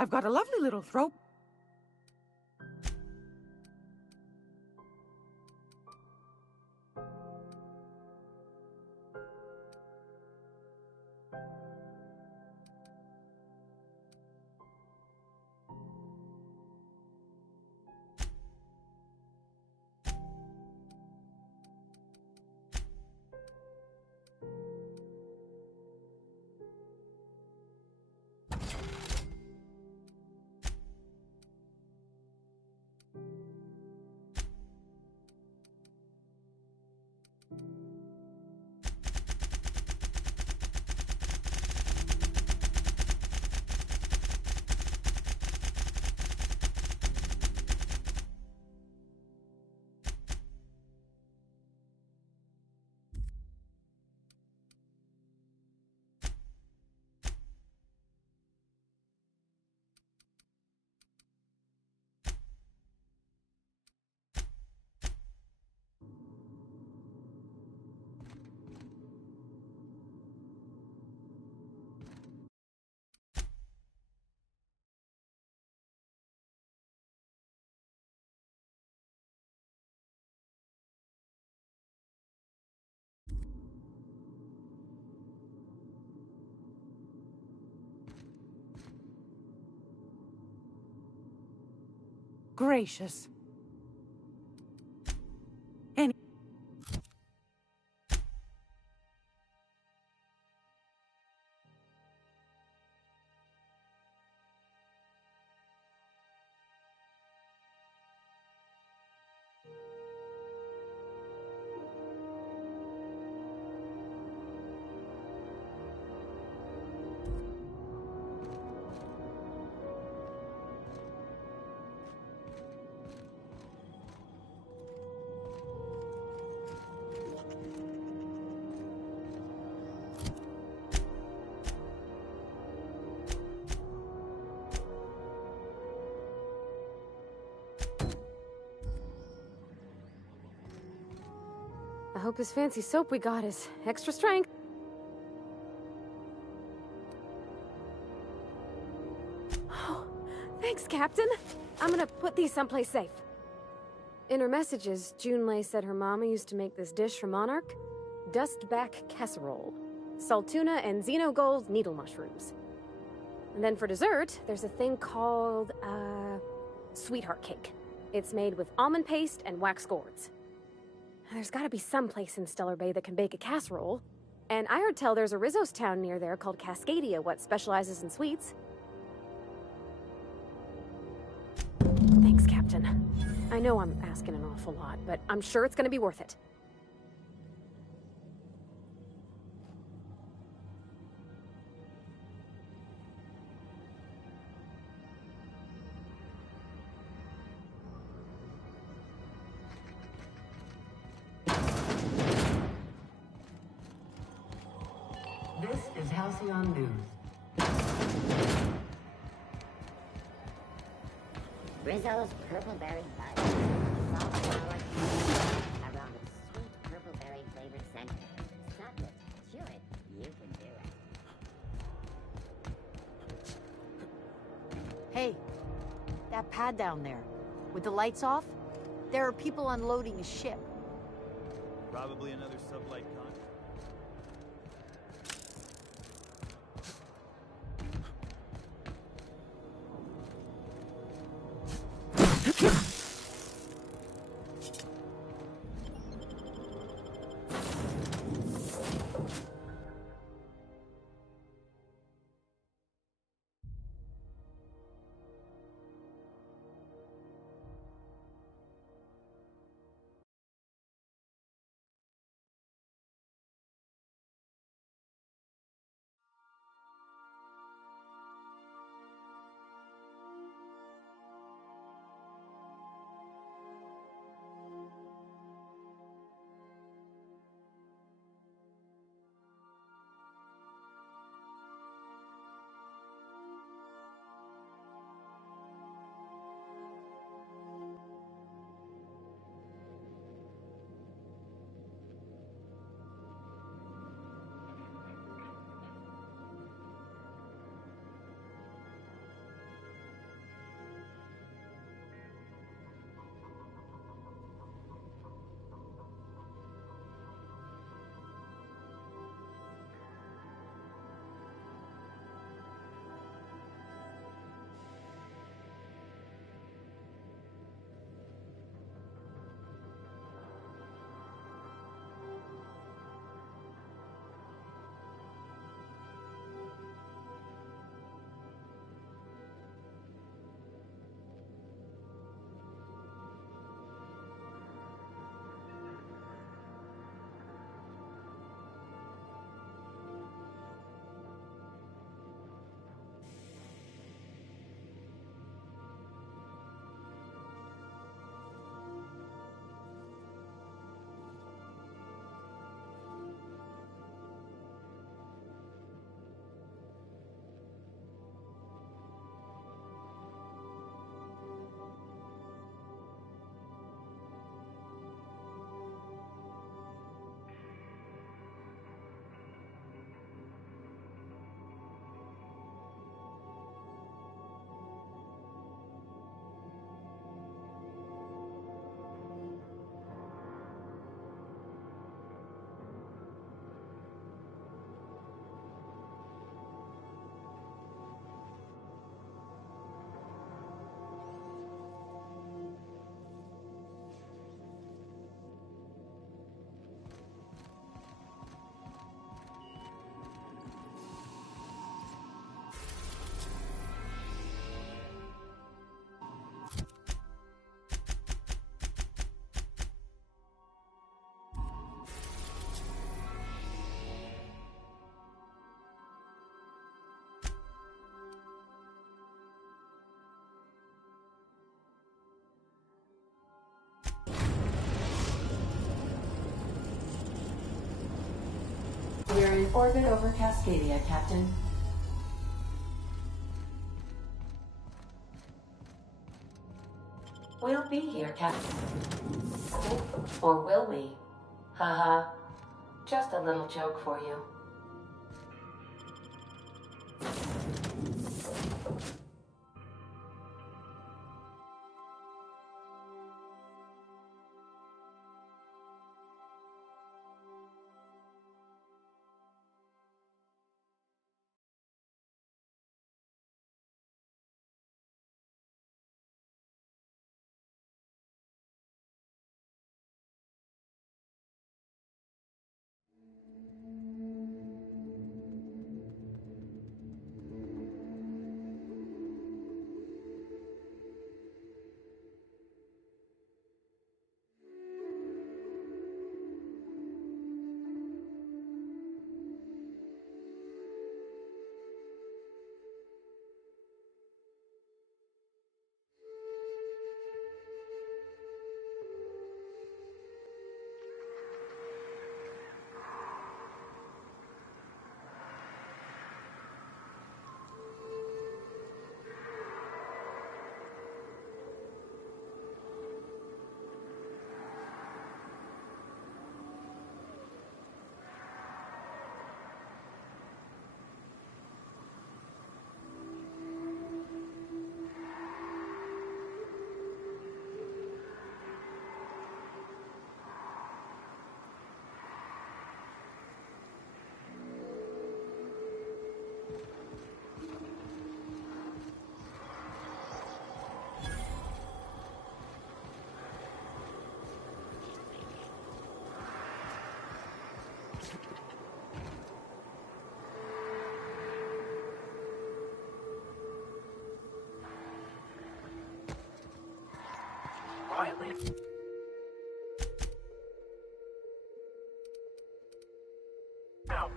I've got a lovely little throw... gracious. I hope this fancy soap we got is extra strength. Oh, thanks, Captain. I'm gonna put these someplace safe. In her messages, Junlei said her mama used to make this dish for Monarch. Dustback casserole. Salt tuna and xenogold needle mushrooms. And then for dessert, there's a thing called, sweetheart cake. It's made with almond paste and wax gourds. There's gotta be some place in Stellar Bay that can bake a casserole. And I heard tell there's a Rizzo's town near there called Cascadia, what specializes in sweets. Thanks, Captain. I know I'm asking an awful lot, but I'm sure it's gonna be worth it. This is Halcyon News. Rizzo's Purple Berry Fudge. Salt flour around a sweet purple berry flavored center. Suck it, chew it, you can do it. Hey, that pad down there, with the lights off, there are people unloading a ship. Probably another sublight contract. We're in orbit over Cascadia, Captain. We'll be here, Captain. Or will we? Haha. Just a little joke for you. Quietly. Now.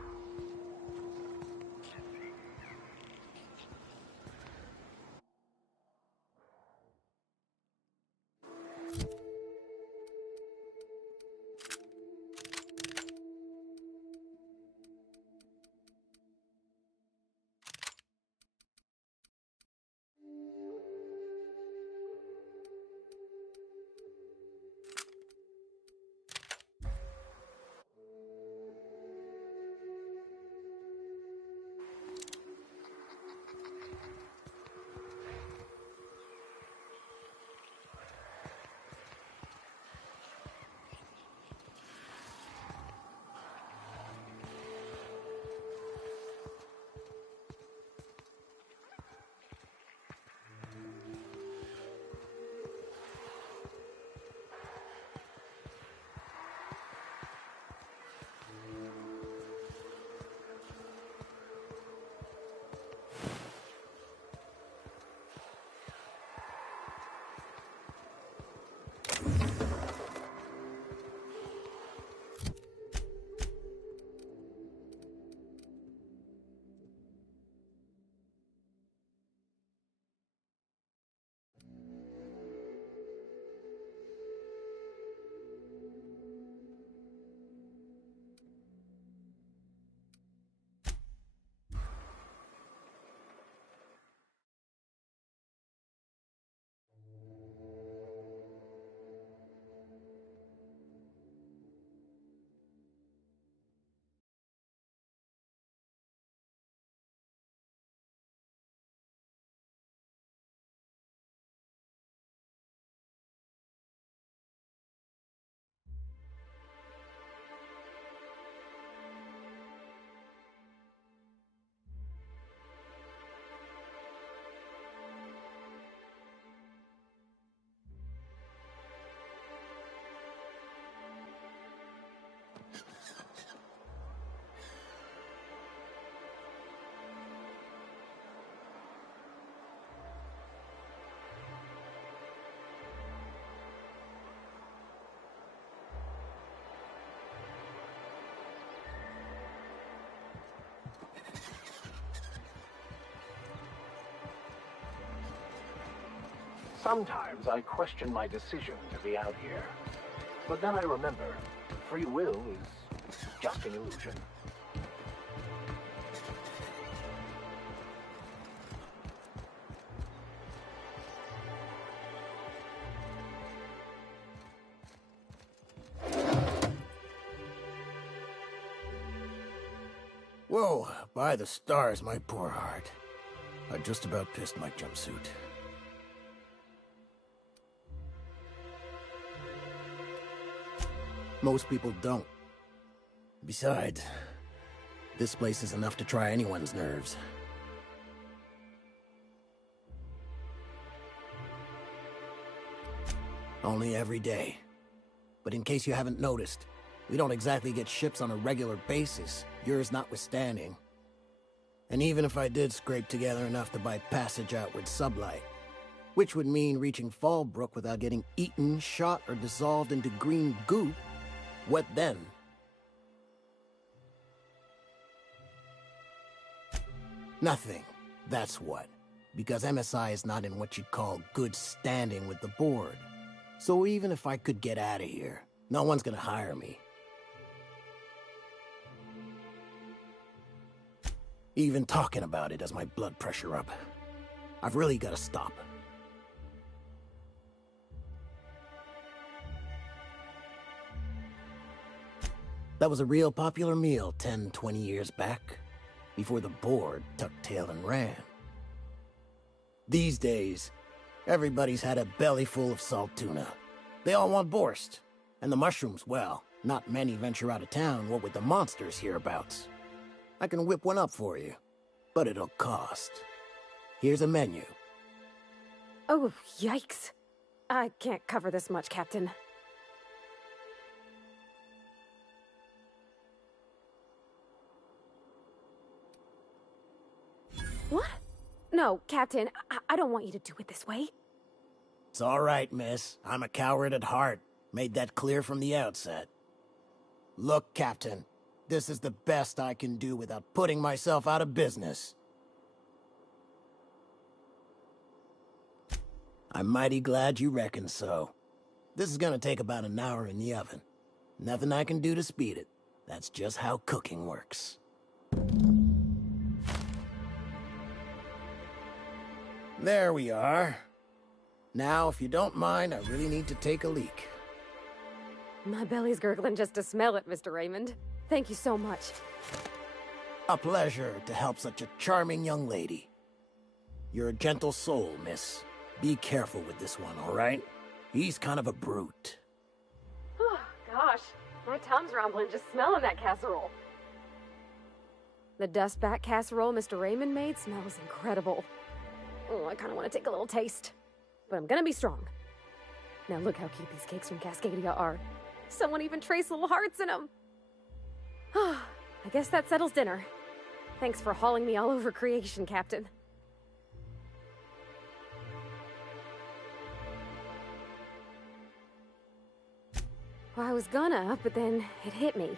Sometimes I question my decision to be out here. But then I remember, free will is just an illusion. Whoa, by the stars, my poor heart. I just about pissed my jumpsuit. Most people don't. Besides, this place is enough to try anyone's nerves. Only every day. But in case you haven't noticed, we don't exactly get ships on a regular basis, yours notwithstanding. And even if I did scrape together enough to buy passage out with sublight, which would mean reaching Fallbrook without getting eaten, shot, or dissolved into green goop, what then? Nothing, that's what. Because MSI is not in what you'd call good standing with the board. So even if I could get out of here, no one's gonna hire me. Even talking about it has my blood pressure up. I've really gotta stop. That was a real popular meal 10, 20 years back, before the board tucked tail and ran. These days, everybody's had a belly full of salt tuna. They all want borscht. And the mushrooms, well, not many venture out of town, what with the monsters hereabouts. I can whip one up for you, but it'll cost. Here's a menu. Oh, yikes. I can't cover this much, Captain. What? No, Captain, I don't want you to do it this way. It's all right, miss. I'm a coward at heart. Made that clear from the outset. Look, Captain, this is the best I can do without putting myself out of business. I'm mighty glad you reckon so. This is gonna take about an hour in the oven. Nothing I can do to speed it. That's just how cooking works. There we are. Now, if you don't mind, I really need to take a leak. My belly's gurgling just to smell it, Mr. Raymond. Thank you so much. A pleasure to help such a charming young lady. You're a gentle soul, miss. Be careful with this one, all right? He's kind of a brute. Oh, gosh. My tongue's rumbling just smelling that casserole. The dustback casserole Mr. Raymond made smells incredible. Oh, I kind of want to take a little taste. But I'm gonna be strong. Now look how cute these cakes from Cascadia are. Someone even traced little hearts in them. I guess that settles dinner. Thanks for hauling me all over creation, Captain. Well, I was gonna, but then it hit me.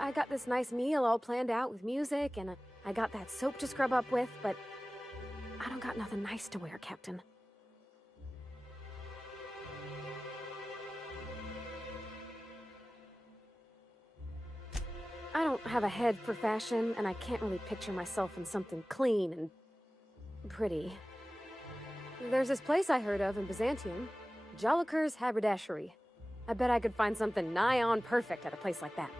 I got this nice meal all planned out with music, and I got that soap to scrub up with, but I don't got nothing nice to wear, Captain. I don't have a head for fashion, and I can't really picture myself in something clean and pretty. There's this place I heard of in Byzantium, YarmulKage's Haberdashery. I bet I could find something nigh on perfect at a place like that.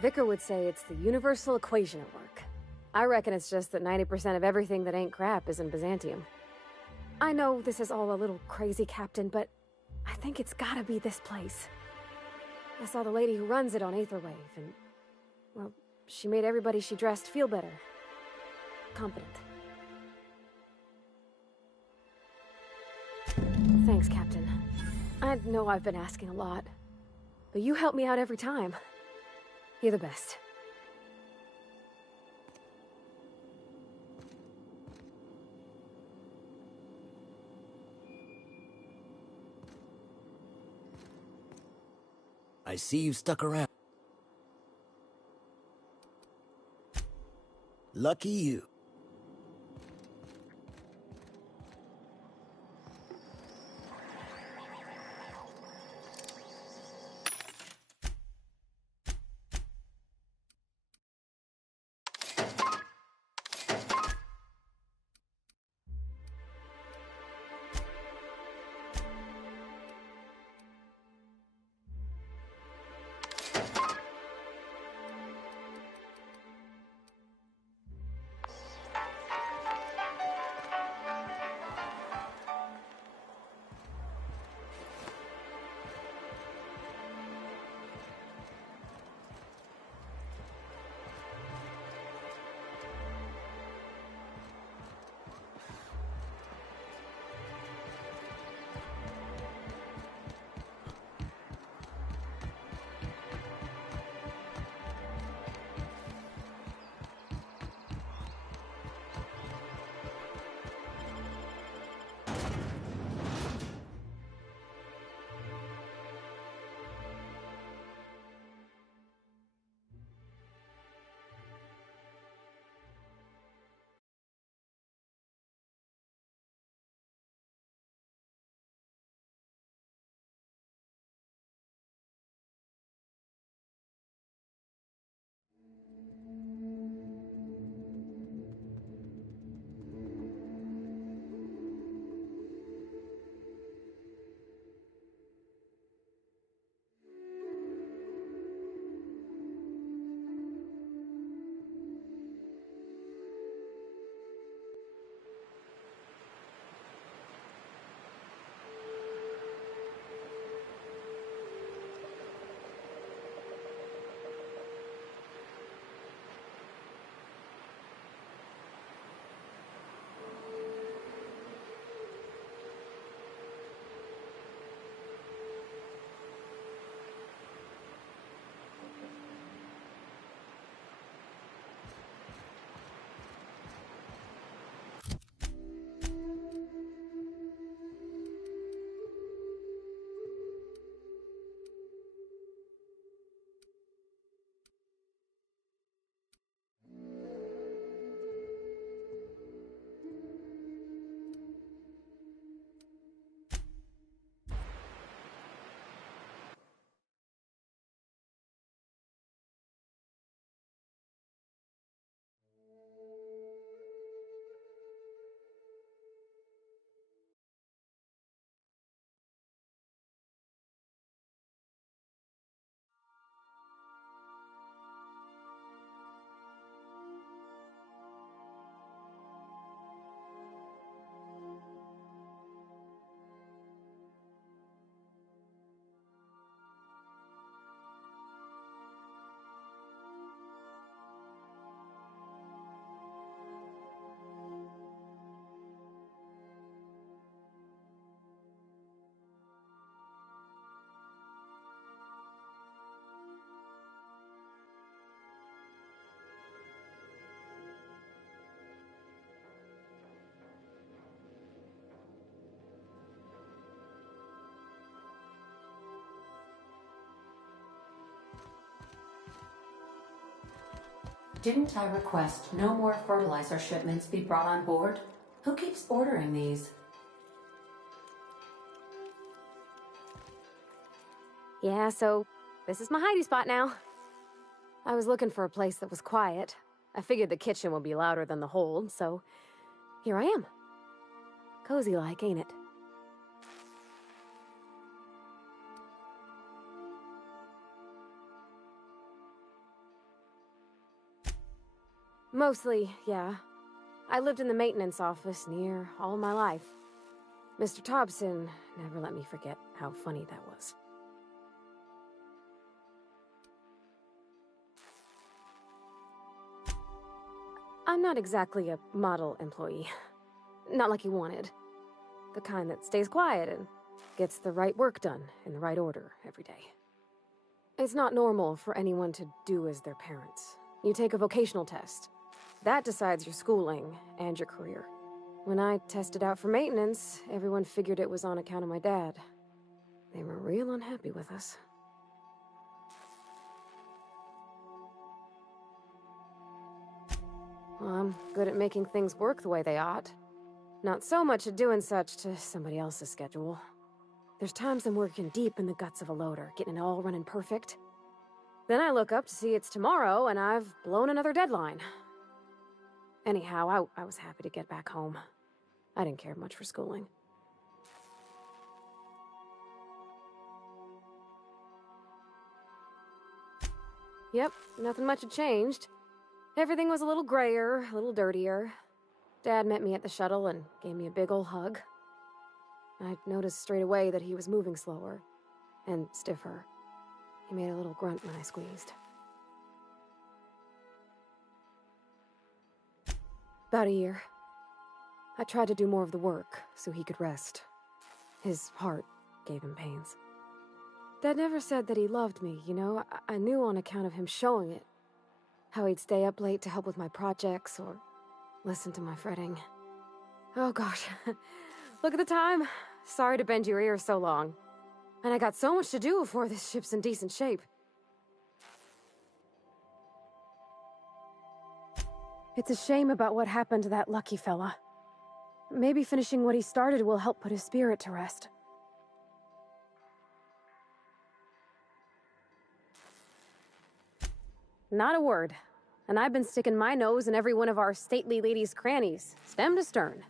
Vicar would say it's the universal equation at work. I reckon it's just that 90% of everything that ain't crap is in Byzantium. I know this is all a little crazy, Captain, but I think it's gotta be this place. I saw the lady who runs it on Aetherwave, and, well, she made everybody she dressed feel better. Confident. Thanks, Captain. I know I've been asking a lot, but you help me out every time. You're the best. I see you stuck around. Lucky you. Didn't I request no more fertilizer shipments be brought on board? Who keeps ordering these? Yeah, so this is my hidey spot now. I was looking for a place that was quiet. I figured the kitchen would be louder than the hold, so here I am. Cozy like, ain't it? Mostly, yeah. I lived in the maintenance office near all my life. Mr. Thompson never let me forget how funny that was. I'm not exactly a model employee. Not like he wanted. The kind that stays quiet and gets the right work done in the right order every day. It's not normal for anyone to do as their parents. You take a vocational test. That decides your schooling and your career. When I tested out for maintenance, everyone figured it was on account of my dad. They were real unhappy with us. Well, I'm good at making things work the way they ought. Not so much at doing such to somebody else's schedule. There's times I'm working deep in the guts of a loader, getting it all running perfect. Then I look up to see it's tomorrow, and I've blown another deadline. Anyhow, I was happy to get back home. I didn't care much for schooling. Yep, nothing much had changed. Everything was a little grayer, a little dirtier. Dad met me at the shuttle and gave me a big ol' hug. I noticed straight away that he was moving slower and stiffer. He made a little grunt when I squeezed. About a year. I tried to do more of the work so he could rest. His heart gave him pains. Dad never said that he loved me, you know? I knew on account of him showing it. How he'd stay up late to help with my projects or listen to my fretting. Oh gosh, look at the time. Sorry to bend your ear so long. And I got so much to do before this ship's in decent shape. It's a shame about what happened to that lucky fella. Maybe finishing what he started will help put his spirit to rest. Not a word. And I've been sticking my nose in every one of our stately ladies' crannies, stem to stern.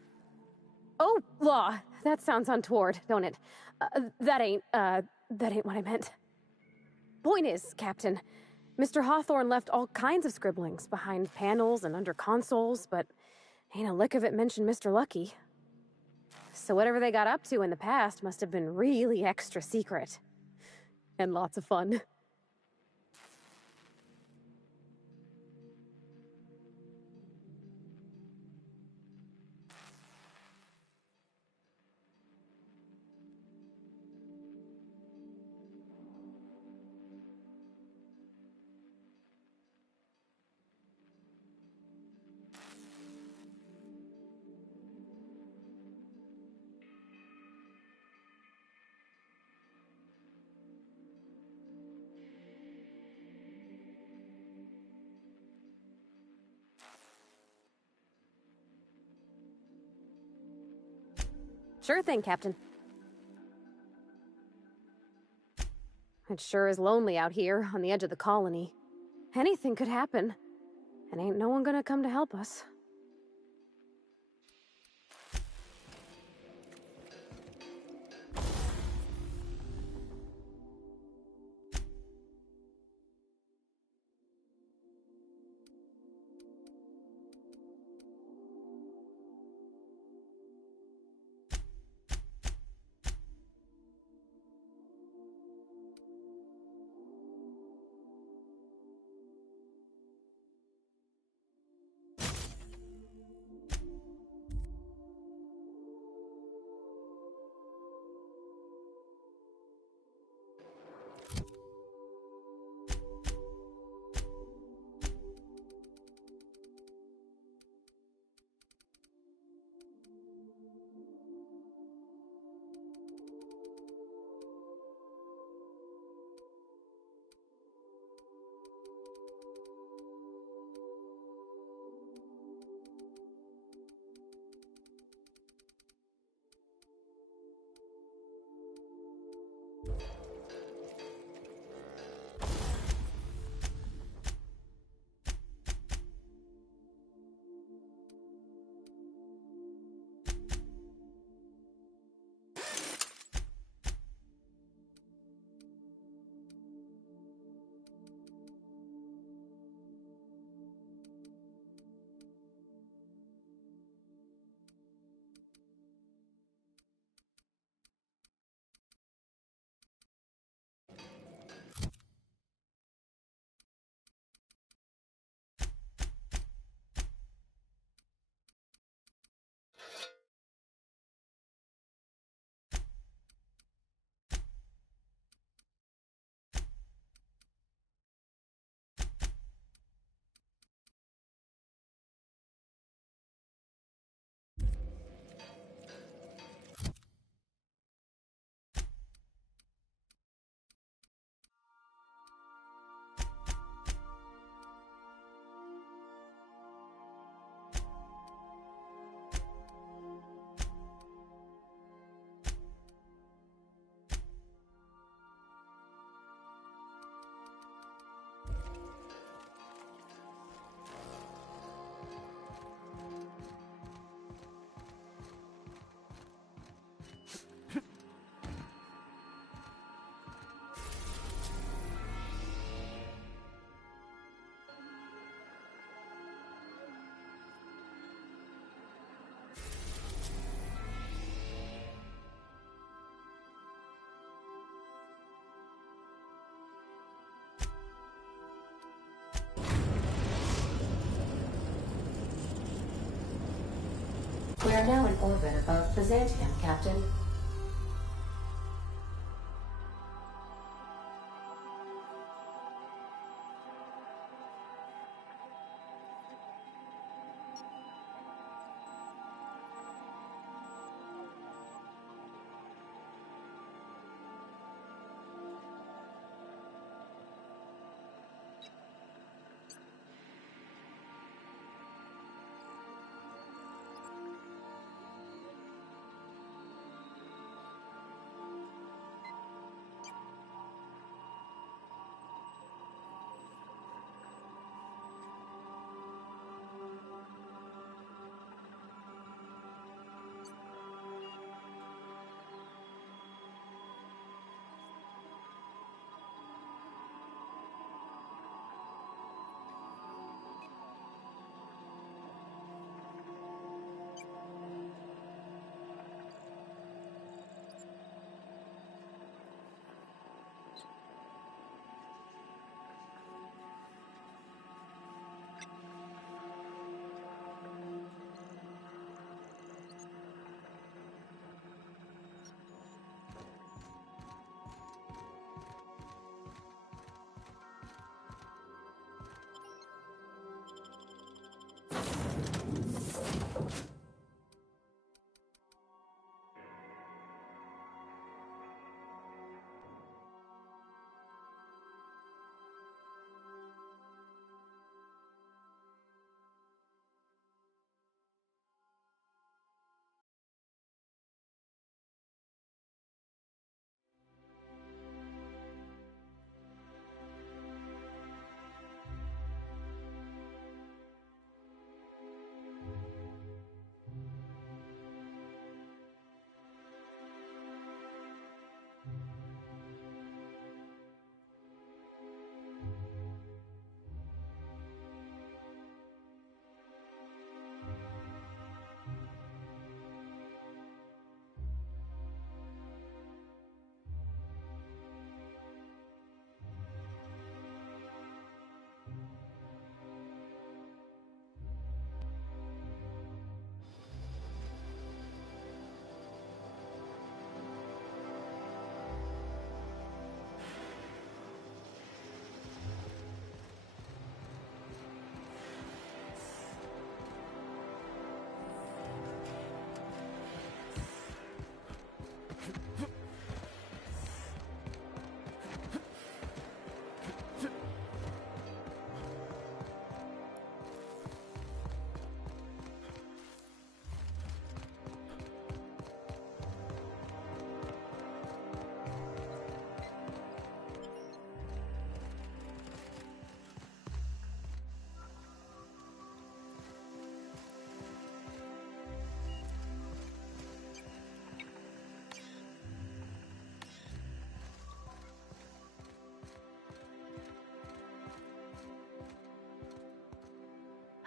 Oh, law! That sounds untoward, don't it? That ain't what I meant. Point is, Captain, Mr. Hawthorne left all kinds of scribblings behind panels and under consoles, but ain't a lick of it mentioned Mr. Lucky. So whatever they got up to in the past must have been really extra secret. And lots of fun. Sure thing, Captain. It sure is lonely out here on the edge of the colony. Anything could happen, and ain't no one gonna come to help us. are now in orbit above Byzantium, Captain.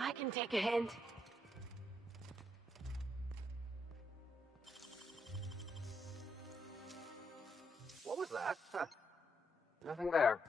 I can take a hint. What was that? Huh. Nothing there.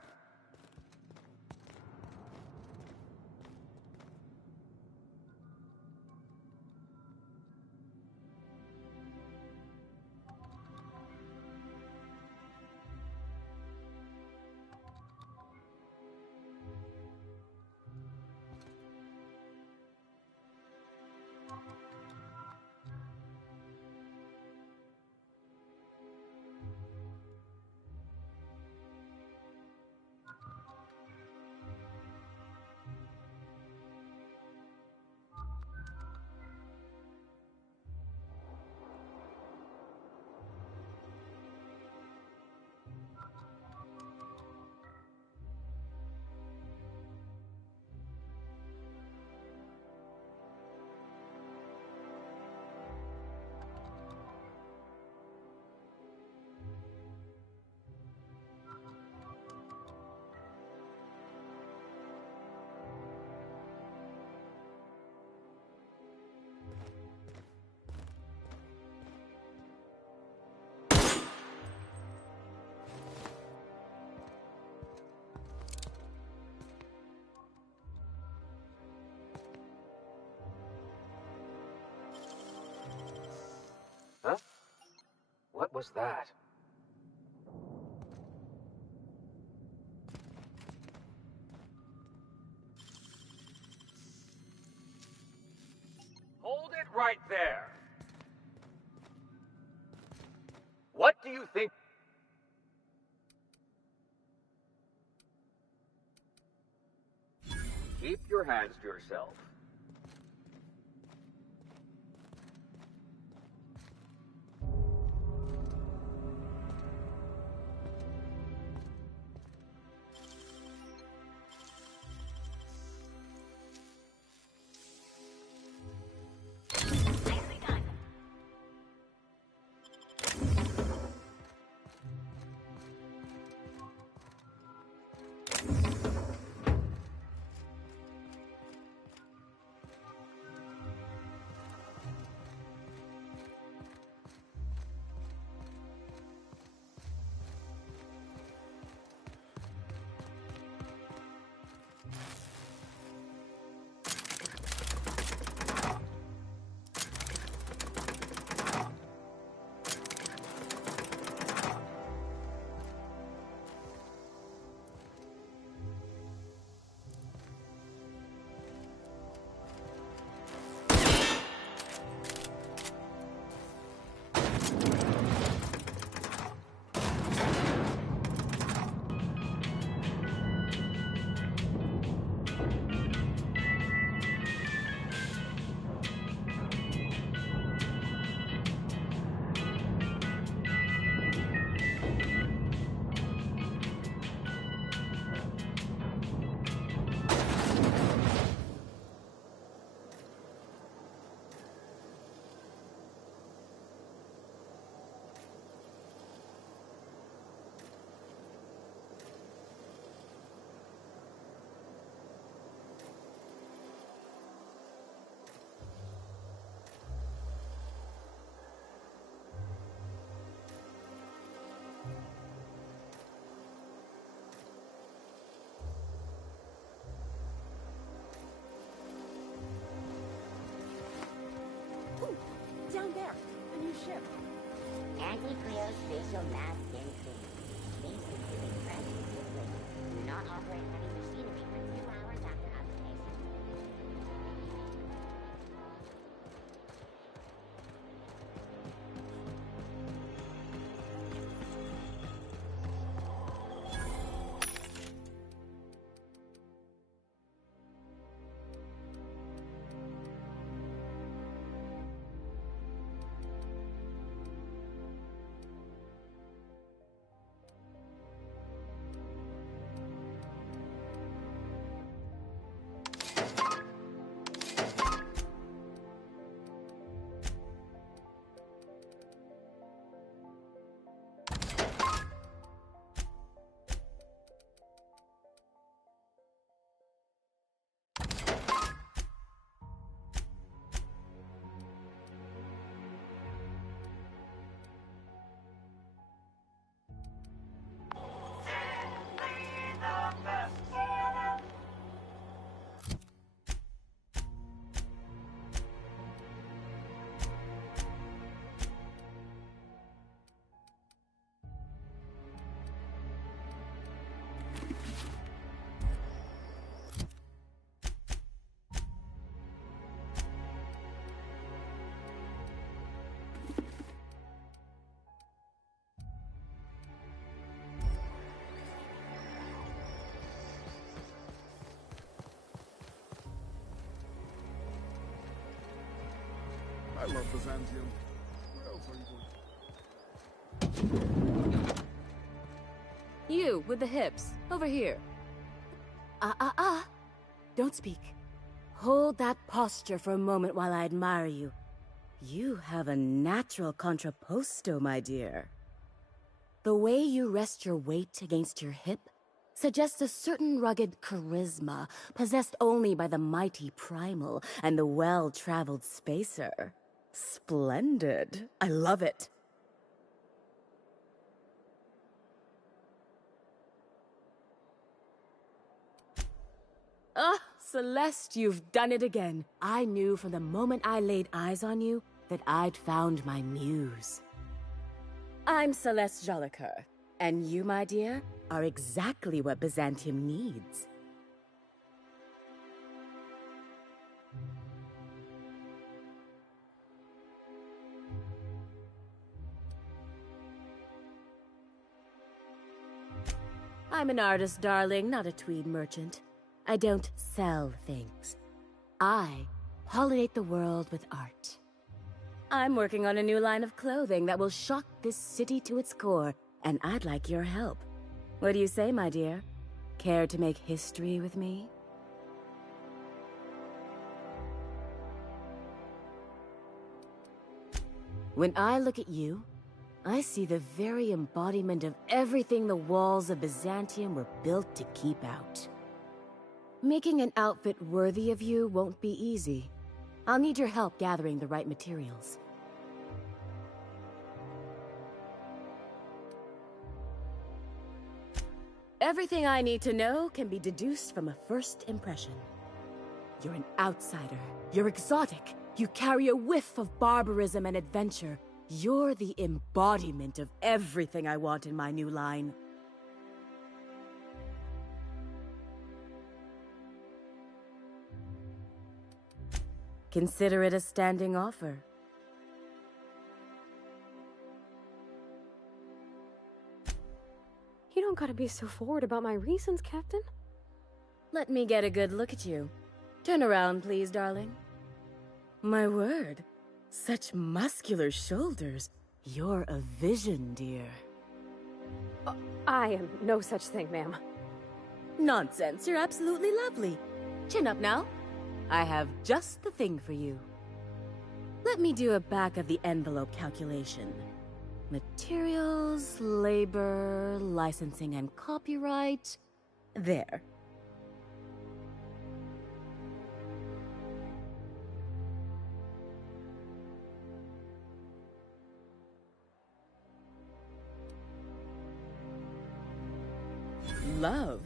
was that? Hold it right there. What do you think? Keep your hands to yourself. Down there, the new ship. Anti-Cleo's spatial mass increase. These things will be fresh and quickly. Do not operate heavy machinery for 2 hours after application. I love Byzantium. Where else are you going? You, with the hips. Over here. Don't speak. Hold that posture for a moment while I admire you. You have a natural contrapposto, my dear. The way you rest your weight against your hip suggests a certain rugged charisma possessed only by the mighty primal and the well-traveled spacer. Splendid. I love it. Ah, Celeste, you've done it again. I knew from the moment I laid eyes on you that I'd found my muse. I'm Celeste Jolicoeur, and you, my dear, are exactly what Byzantium needs. I'm an artist, darling, not a tweed merchant. I don't sell things. I pollinate the world with art. I'm working on a new line of clothing that will shock this city to its core, and I'd like your help. What do you say, my dear? Care to make history with me? When I look at you, I see the very embodiment of everything the walls of Byzantium were built to keep out. Making an outfit worthy of you won't be easy. I'll need your help gathering the right materials. Everything I need to know can be deduced from a first impression. You're an outsider. You're exotic. You carry a whiff of barbarism and adventure. You're the embodiment of everything I want in my new line. Consider it a standing offer. You don't gotta be so forward about my reasons, Captain. Let me get a good look at you. Turn around, please, darling. My word. Such muscular shoulders. You're a vision, dear. I am no such thing, ma'am. Nonsense. You're absolutely lovely. Chin up now. I have just the thing for you. Let me do a back-of-the-envelope calculation. Materials, labor, licensing and copyright. There. Love?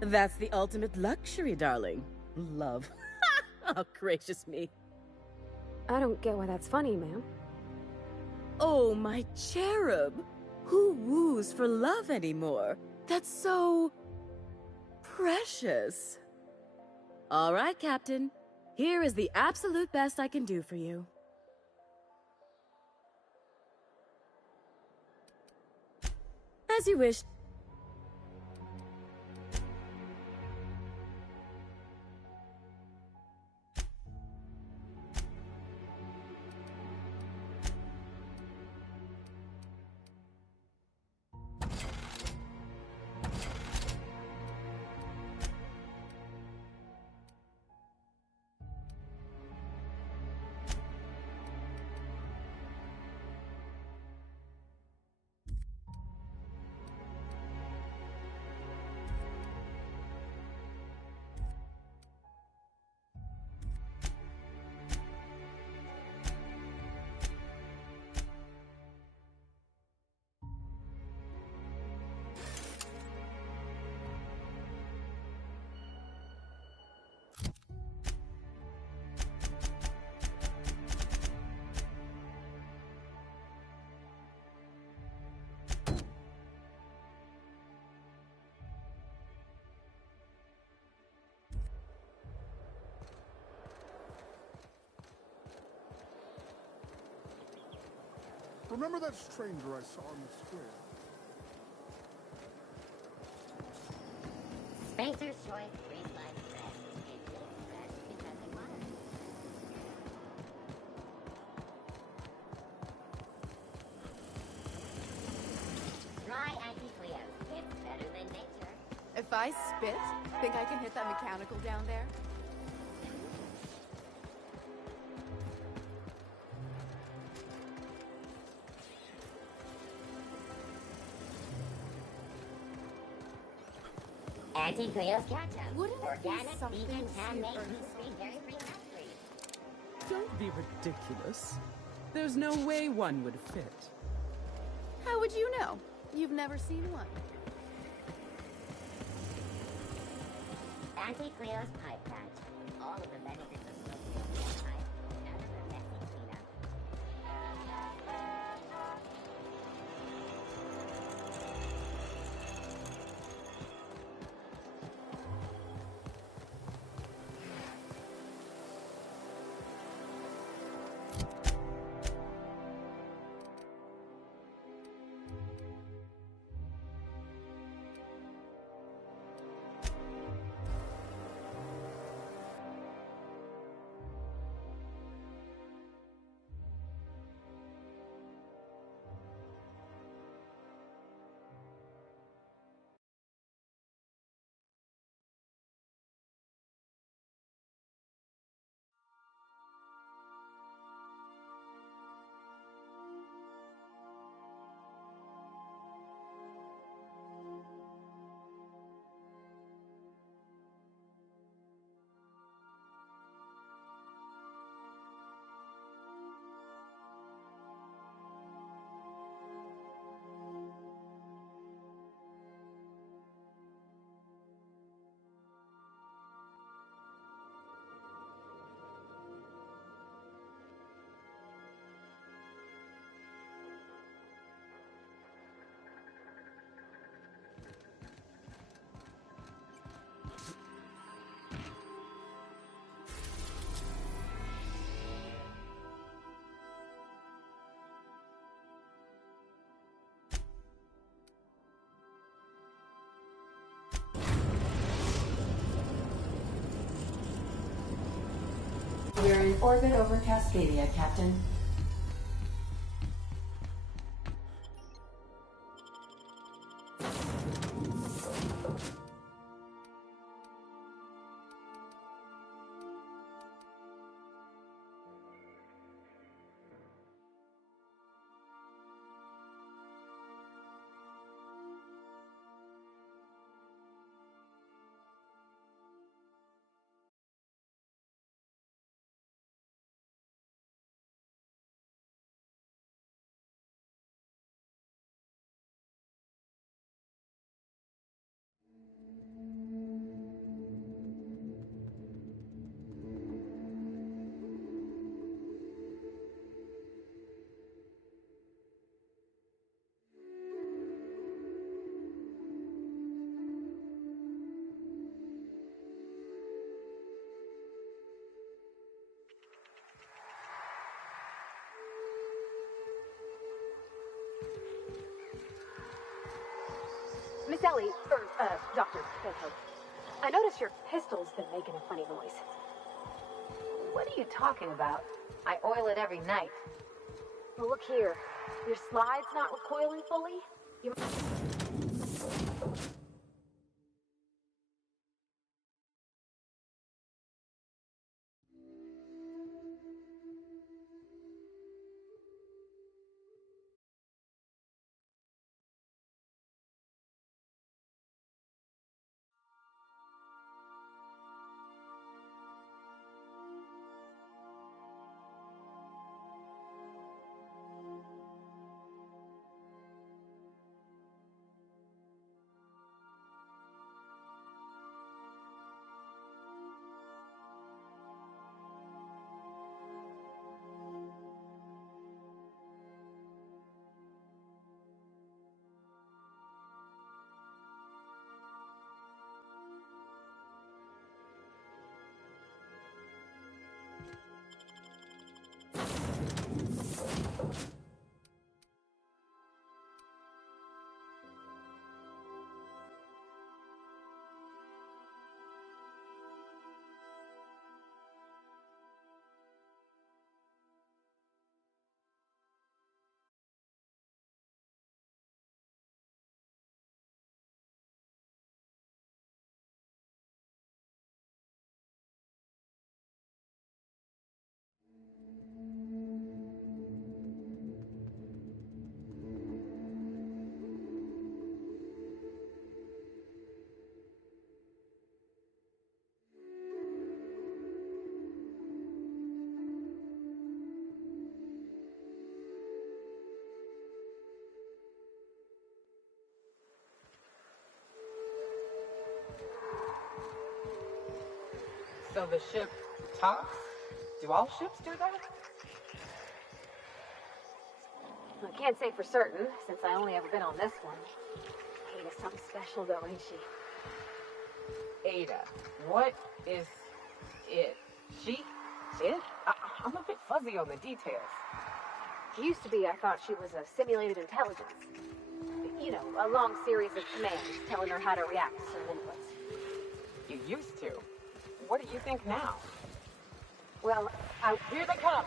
That's the ultimate luxury, darling. Love. Oh, gracious me. I don't get why that's funny, ma'am. Oh, my cherub. Who woos for love anymore? That's so... precious. All right, Captain. Here is the absolute best I can do for you. As you wish. Remember that stranger I saw in the square? Spencer's choice freeze-dried bread. It tastes fresh because it was. Try anti-Cleos. It's better than nature. If I spit, think I can hit that mechanical down there? Anti-Cleos ketchup. Wouldn't it be Organic, something vegan, handmade, super- gluten-free, dairy-free, nut-free. Don't be ridiculous. There's no way one would fit. How would you know? You've never seen one. Anti-Cleos pipe patch. All of the benefits of smoking a pipe. None of the messy cleanup. orbit over Cascadia, Captain. Miss Ellie, Dr. Benhope, I noticed your pistol's been making a funny noise. What are you talking about? I oil it every night. Well, look here. Your slide's not recoiling fully? You... So the ship talks? Do all ships do that? I can't say for certain, since I only ever been on this one. Ada's something special, though, ain't she? Ada. What is it? She? It? I'm a bit fuzzy on the details. Used to be, I thought she was a simulated intelligence. You know, a long series of commands telling her how to react to certain inputs. You used to. What do you think now? Well, Here they come!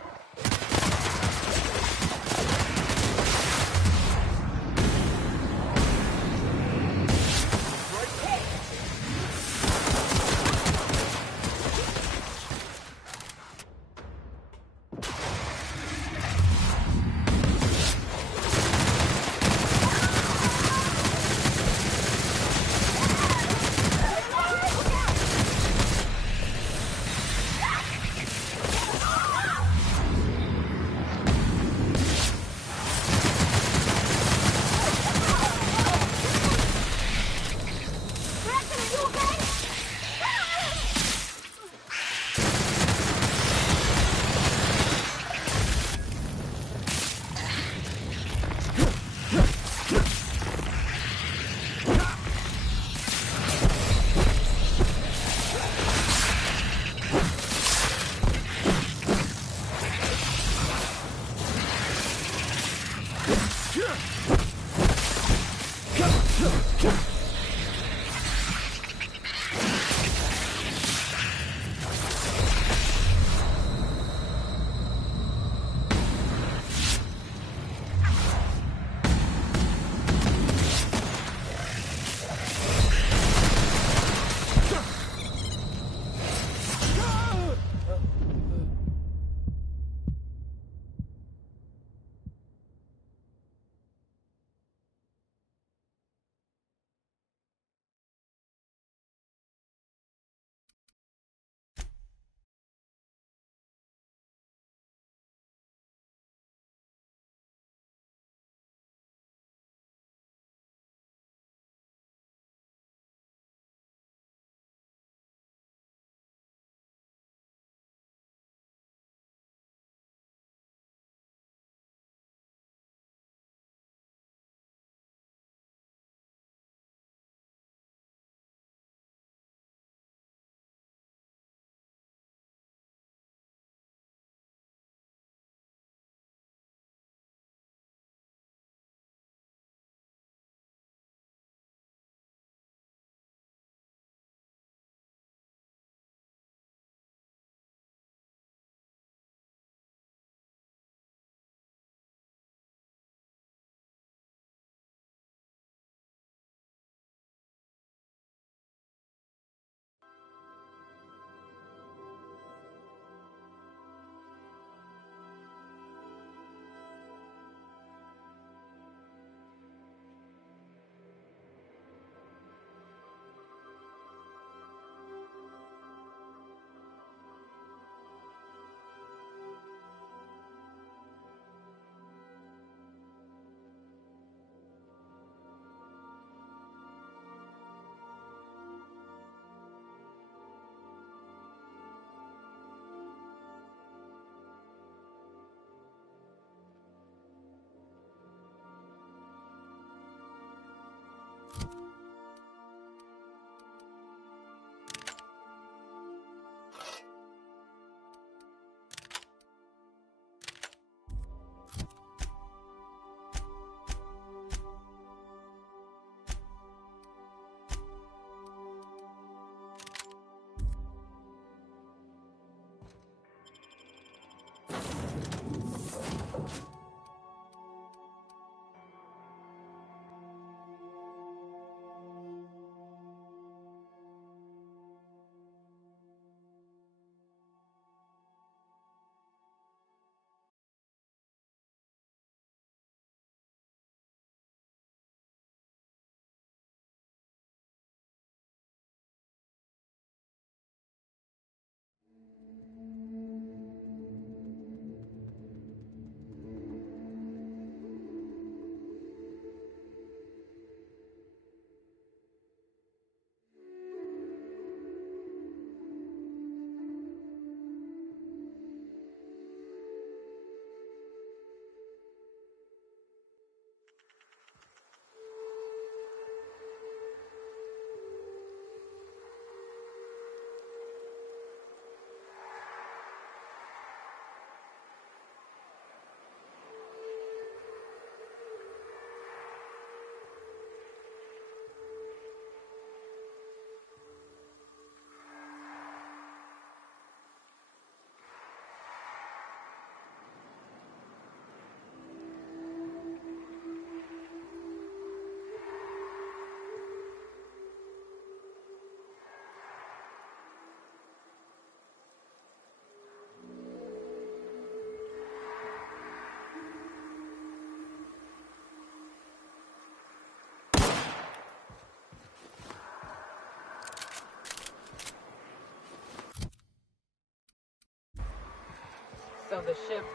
the ship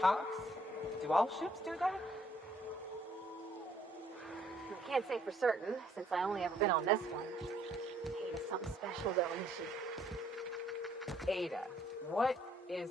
talks? Do all ships do that? I can't say for certain, since I only ever been on this one. Ada's something special, though, isn't she? Ada, what is...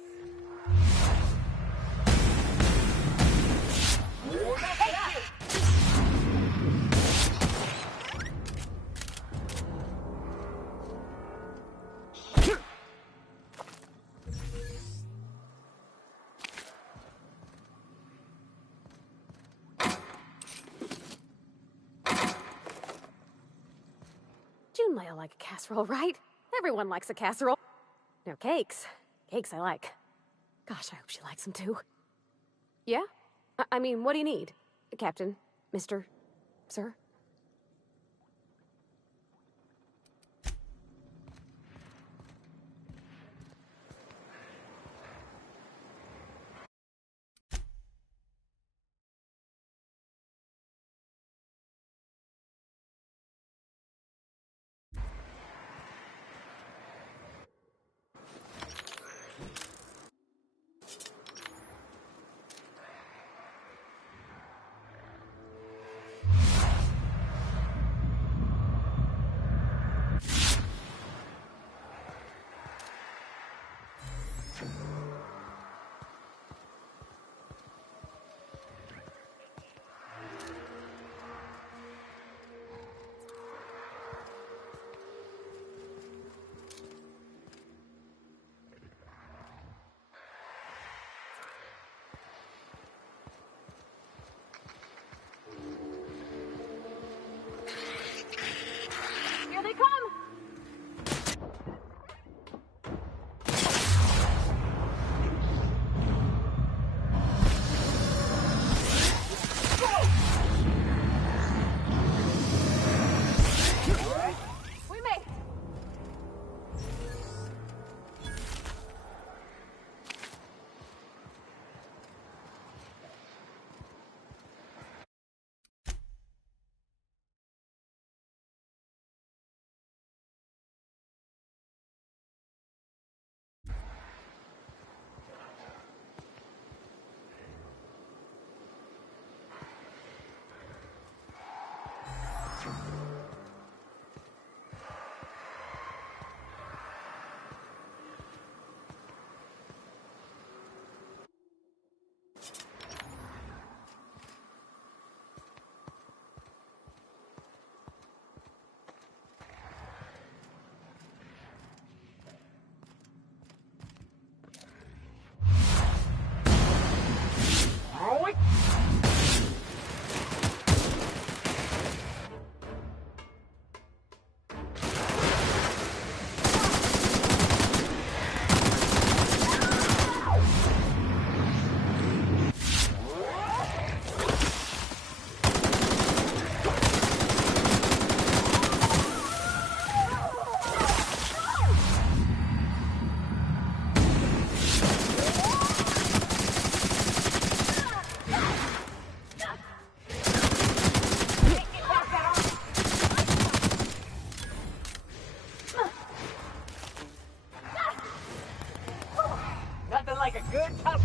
Junlei will like a casserole, right? Everyone likes a casserole. No, cakes. Cakes I like. Gosh, I hope she likes them too. Yeah? I mean, what do you need? Captain? Mr. Sir? Here they come! We made it! Nothing like a good tough...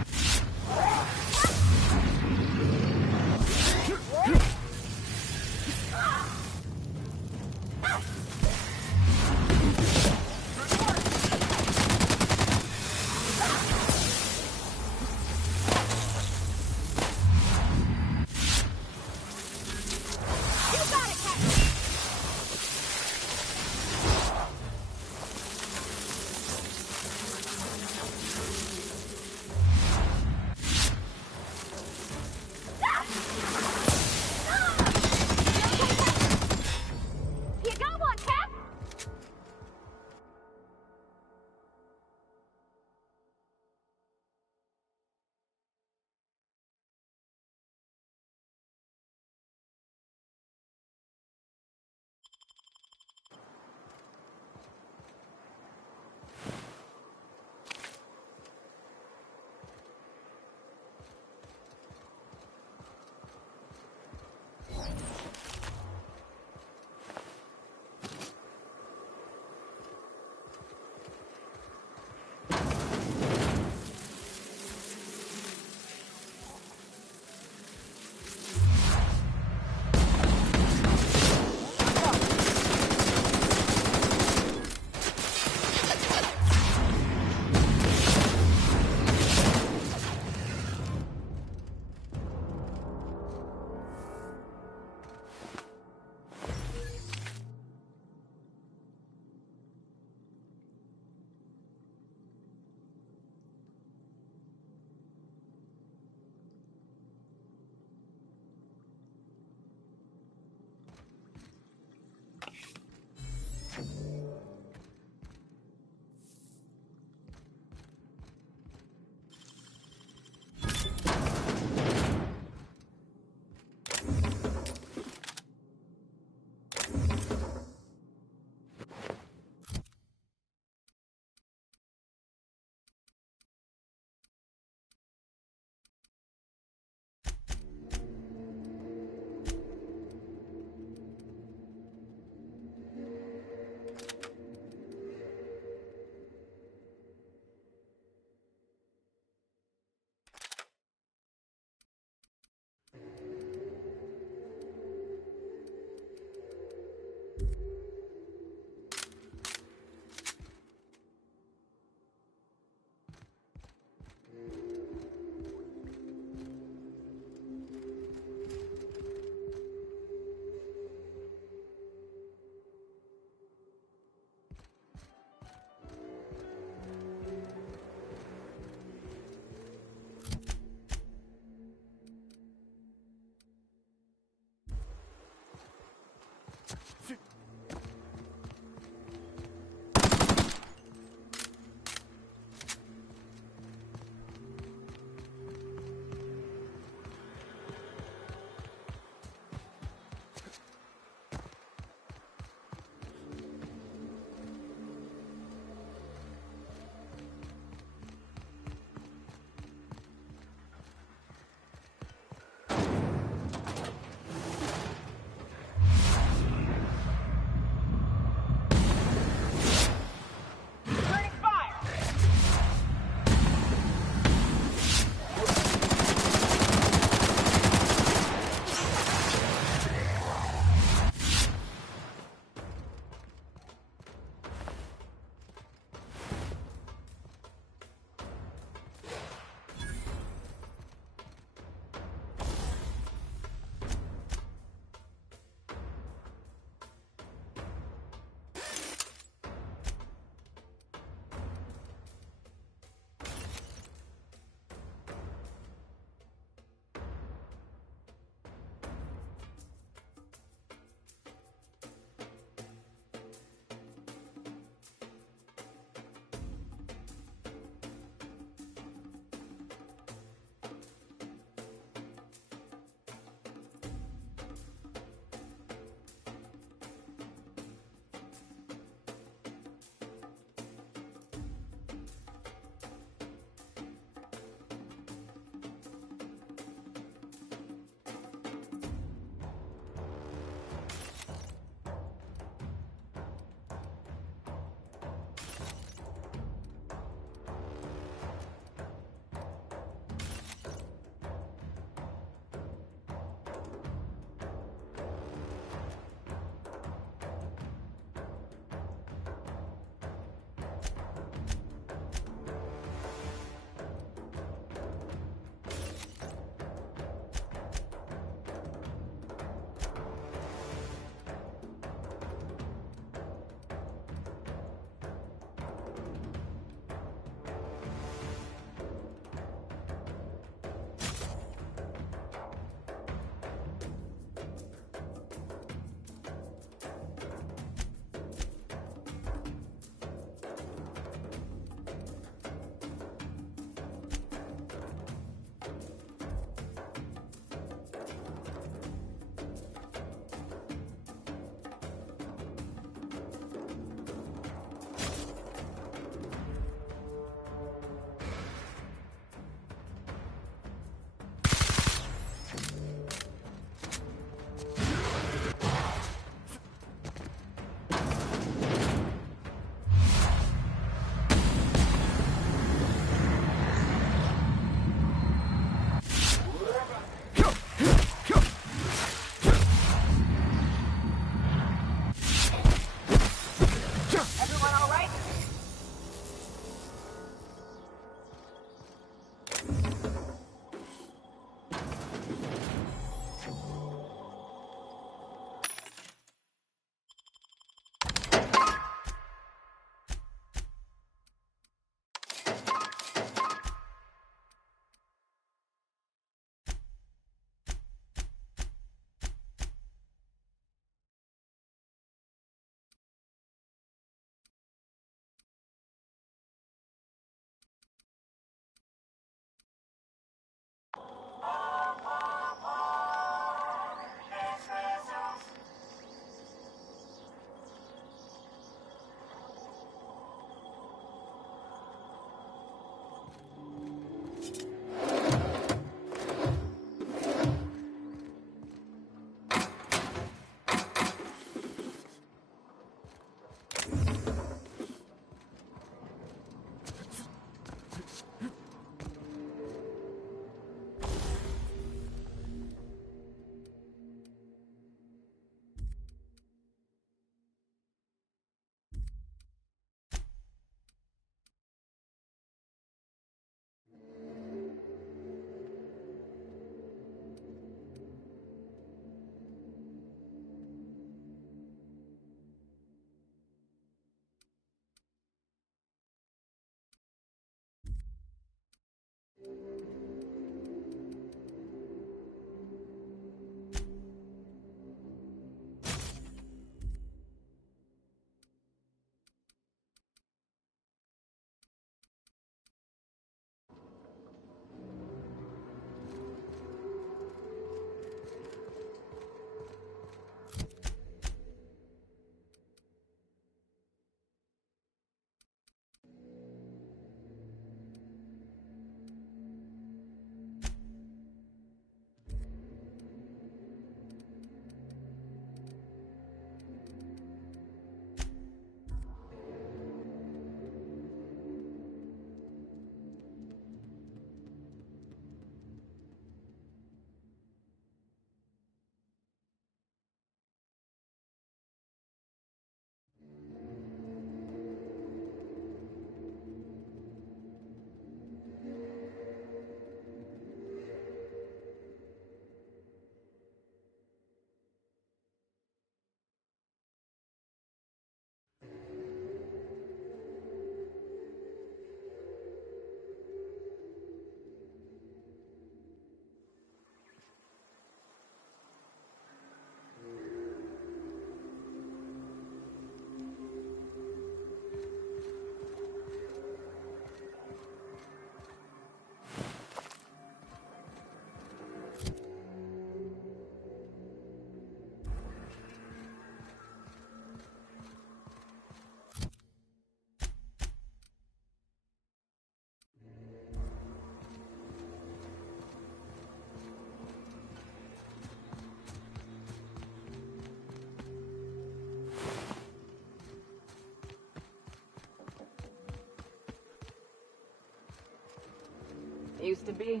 Used to be,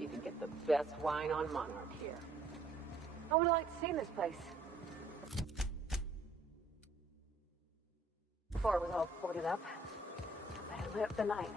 you could get the best wine on Monarch here. I would have liked to see this place. Before it was all boarded up. I lit up the night.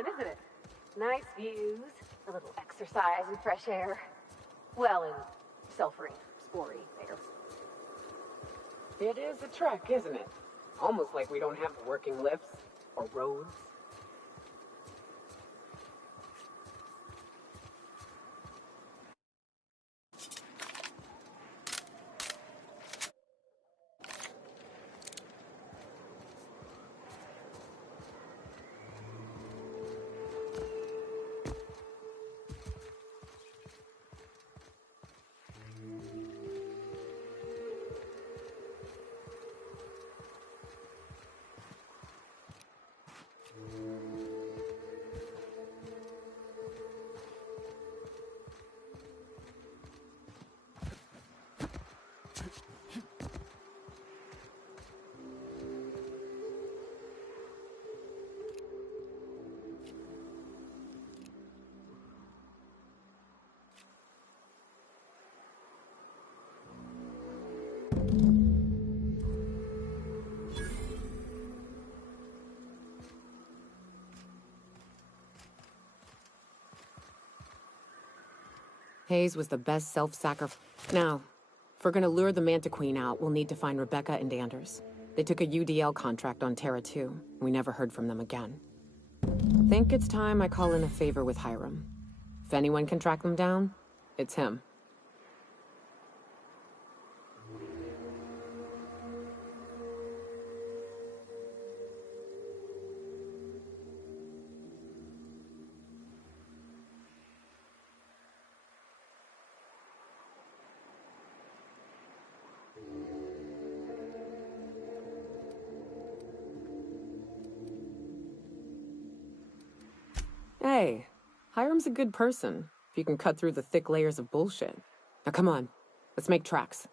fun, isn't it? Nice views, a little exercise and fresh air. Well, and sulfury, spory air. It is a trek, isn't it? Almost like we don't have working lifts or roads. Hayes was the best self-sacrifice. Now, if we're gonna lure the Manta Queen out, we'll need to find Rebecca and Anders. They took a UDL contract on Terra 2. We never heard from them again. Think it's time I call in a favor with Hiram. If anyone can track them down, it's him. Hey, Hiram's a good person, if you can cut through the thick layers of bullshit. Now come on, let's make tracks.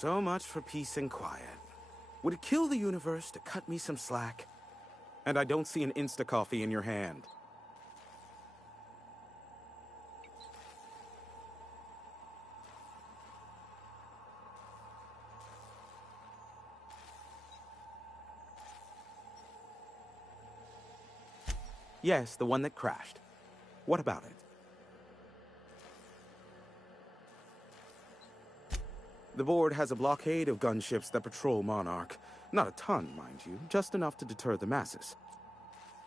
So much for peace and quiet. Would it kill the universe to cut me some slack? And I don't see an Insta-coffee in your hand. Yes, the one that crashed. What about it? The board has a blockade of gunships that patrol Monarch. Not a ton, mind you, just enough to deter the masses.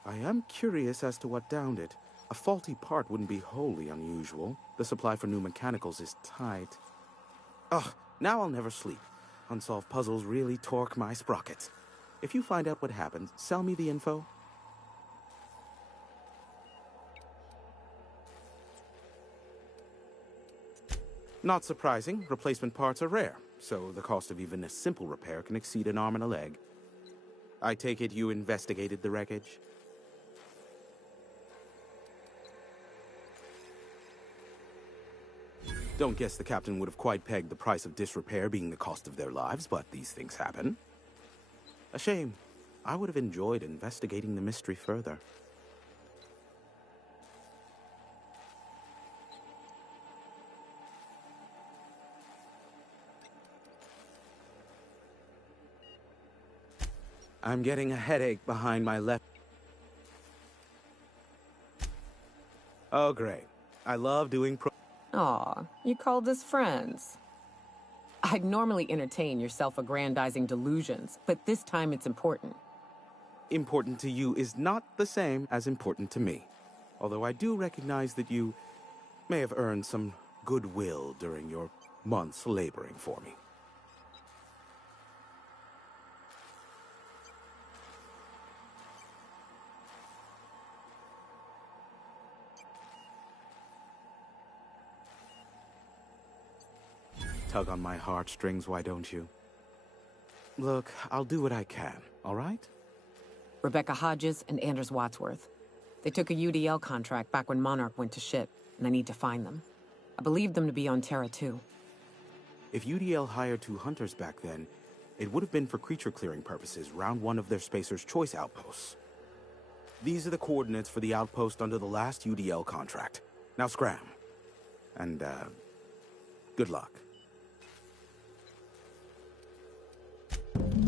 I am curious as to what downed it. A faulty part wouldn't be wholly unusual. The supply for new mechanicals is tight. Ugh, now I'll never sleep. Unsolved puzzles really torque my sprockets. If you find out what happened, sell me the info. Not surprising, replacement parts are rare, so the cost of even a simple repair can exceed an arm and a leg. I take it you investigated the wreckage? Don't guess the captain would have quite pegged the price of disrepair being the cost of their lives, but these things happen. A shame. I would have enjoyed investigating the mystery further. I'm getting a headache behind my left. Oh, great. I love doing Aw, you called us friends. I'd normally entertain your self-aggrandizing delusions, but this time it's important. Important to you is not the same as important to me. Although I do recognize that you may have earned some goodwill during your months laboring for me. Tug on my heartstrings, why don't you? Look, I'll do what I can, all right? Rebecca Hodges and Anders Wadsworth. They took a UDL contract back when Monarch went to ship, and I need to find them. I believed them to be on Terra 2. If UDL hired 2 hunters back then, it would have been for creature clearing purposes round one of their Spacer's Choice outposts. These are the coordinates for the outpost under the last UDL contract. Now scram. And, good luck.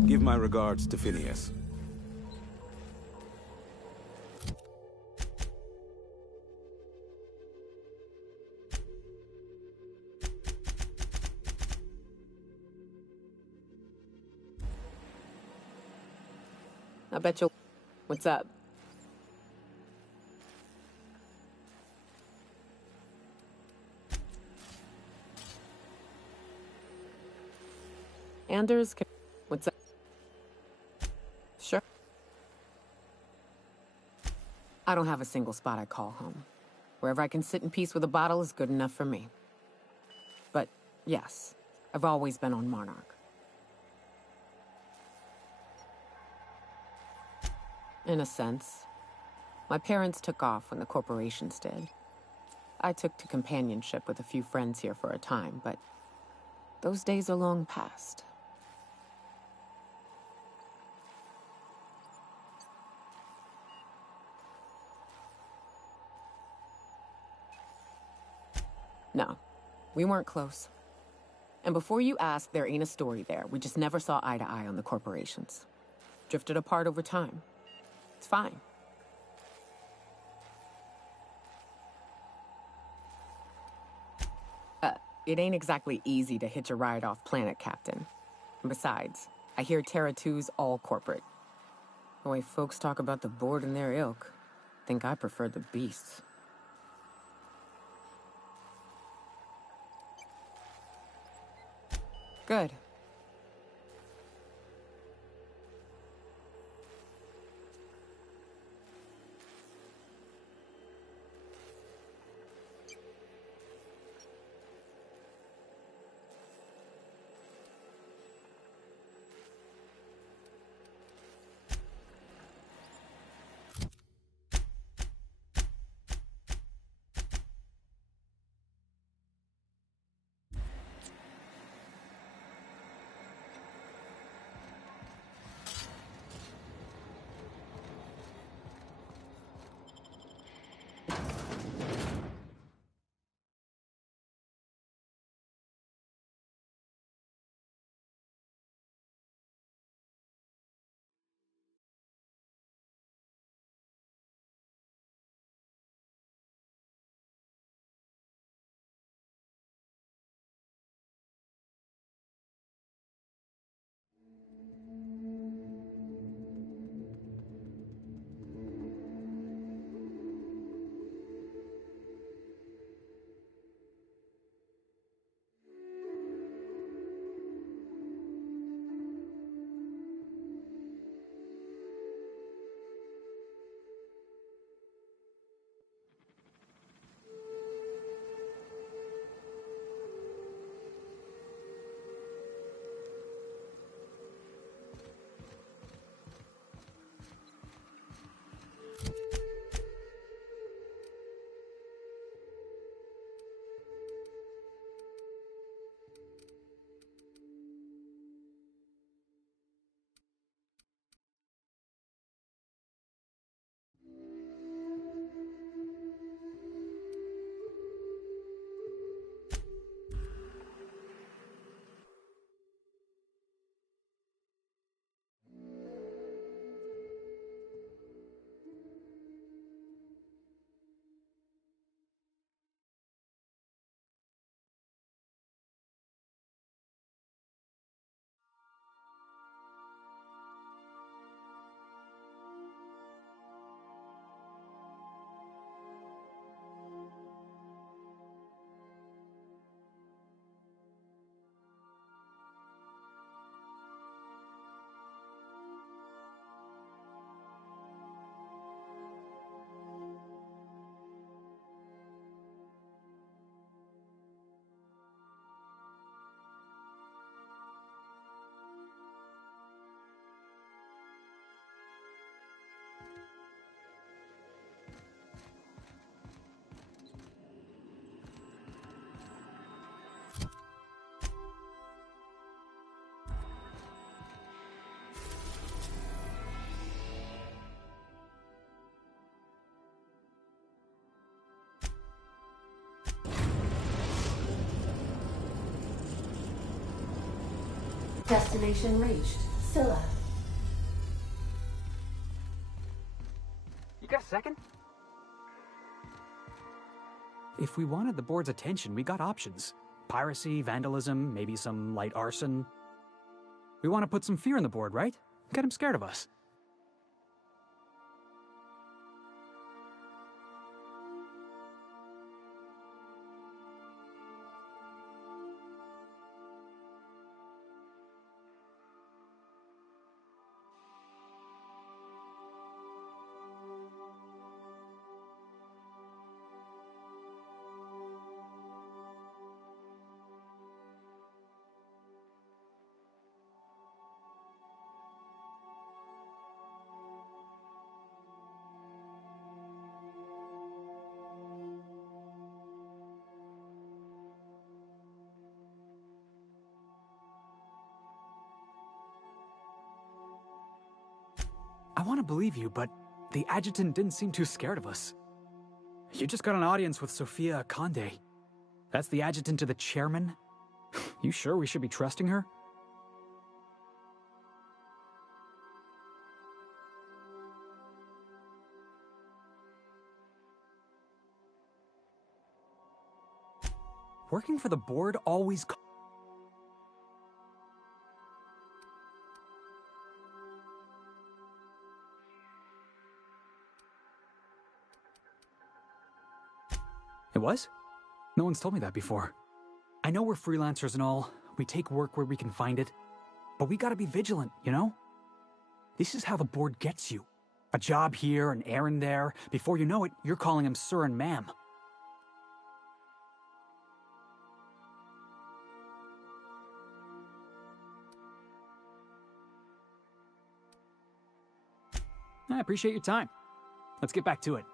Give my regards to Phineas. I bet you'll... What's up? Anders, what's up? Sure. I don't have a single spot I call home. Wherever I can sit in peace with a bottle is good enough for me. But, yes, I've always been on Monarch. In a sense. My parents took off when the corporations did. I took to companionship with a few friends here for a time, but those days are long past. No, we weren't close. And before you ask, there ain't a story there. We just never saw eye to eye on the corporations. Drifted apart over time. It's fine. It ain't exactly easy to hitch a ride off planet, Captain. And besides, I hear Terra 2's all corporate. The way folks talk about the board and their ilk, think I prefer the beasts. Good. Destination reached. Scylla. You got a second? If we wanted the board's attention, we got options. Piracy, vandalism, maybe some light arson. We want to put some fear in the board, right? Get them scared of us. I want to believe you, but the adjutant didn't seem too scared of us. You just got an audience with Sophia Conde. That's the adjutant to the chairman? You sure we should be trusting her? Working for the board always... It was? No one's told me that before. I know we're freelancers and all. We take work where we can find it. But we gotta be vigilant, you know? This is how the board gets you. A job here, an errand there. Before you know it, you're calling him sir and ma'am. I appreciate your time. Let's get back to it.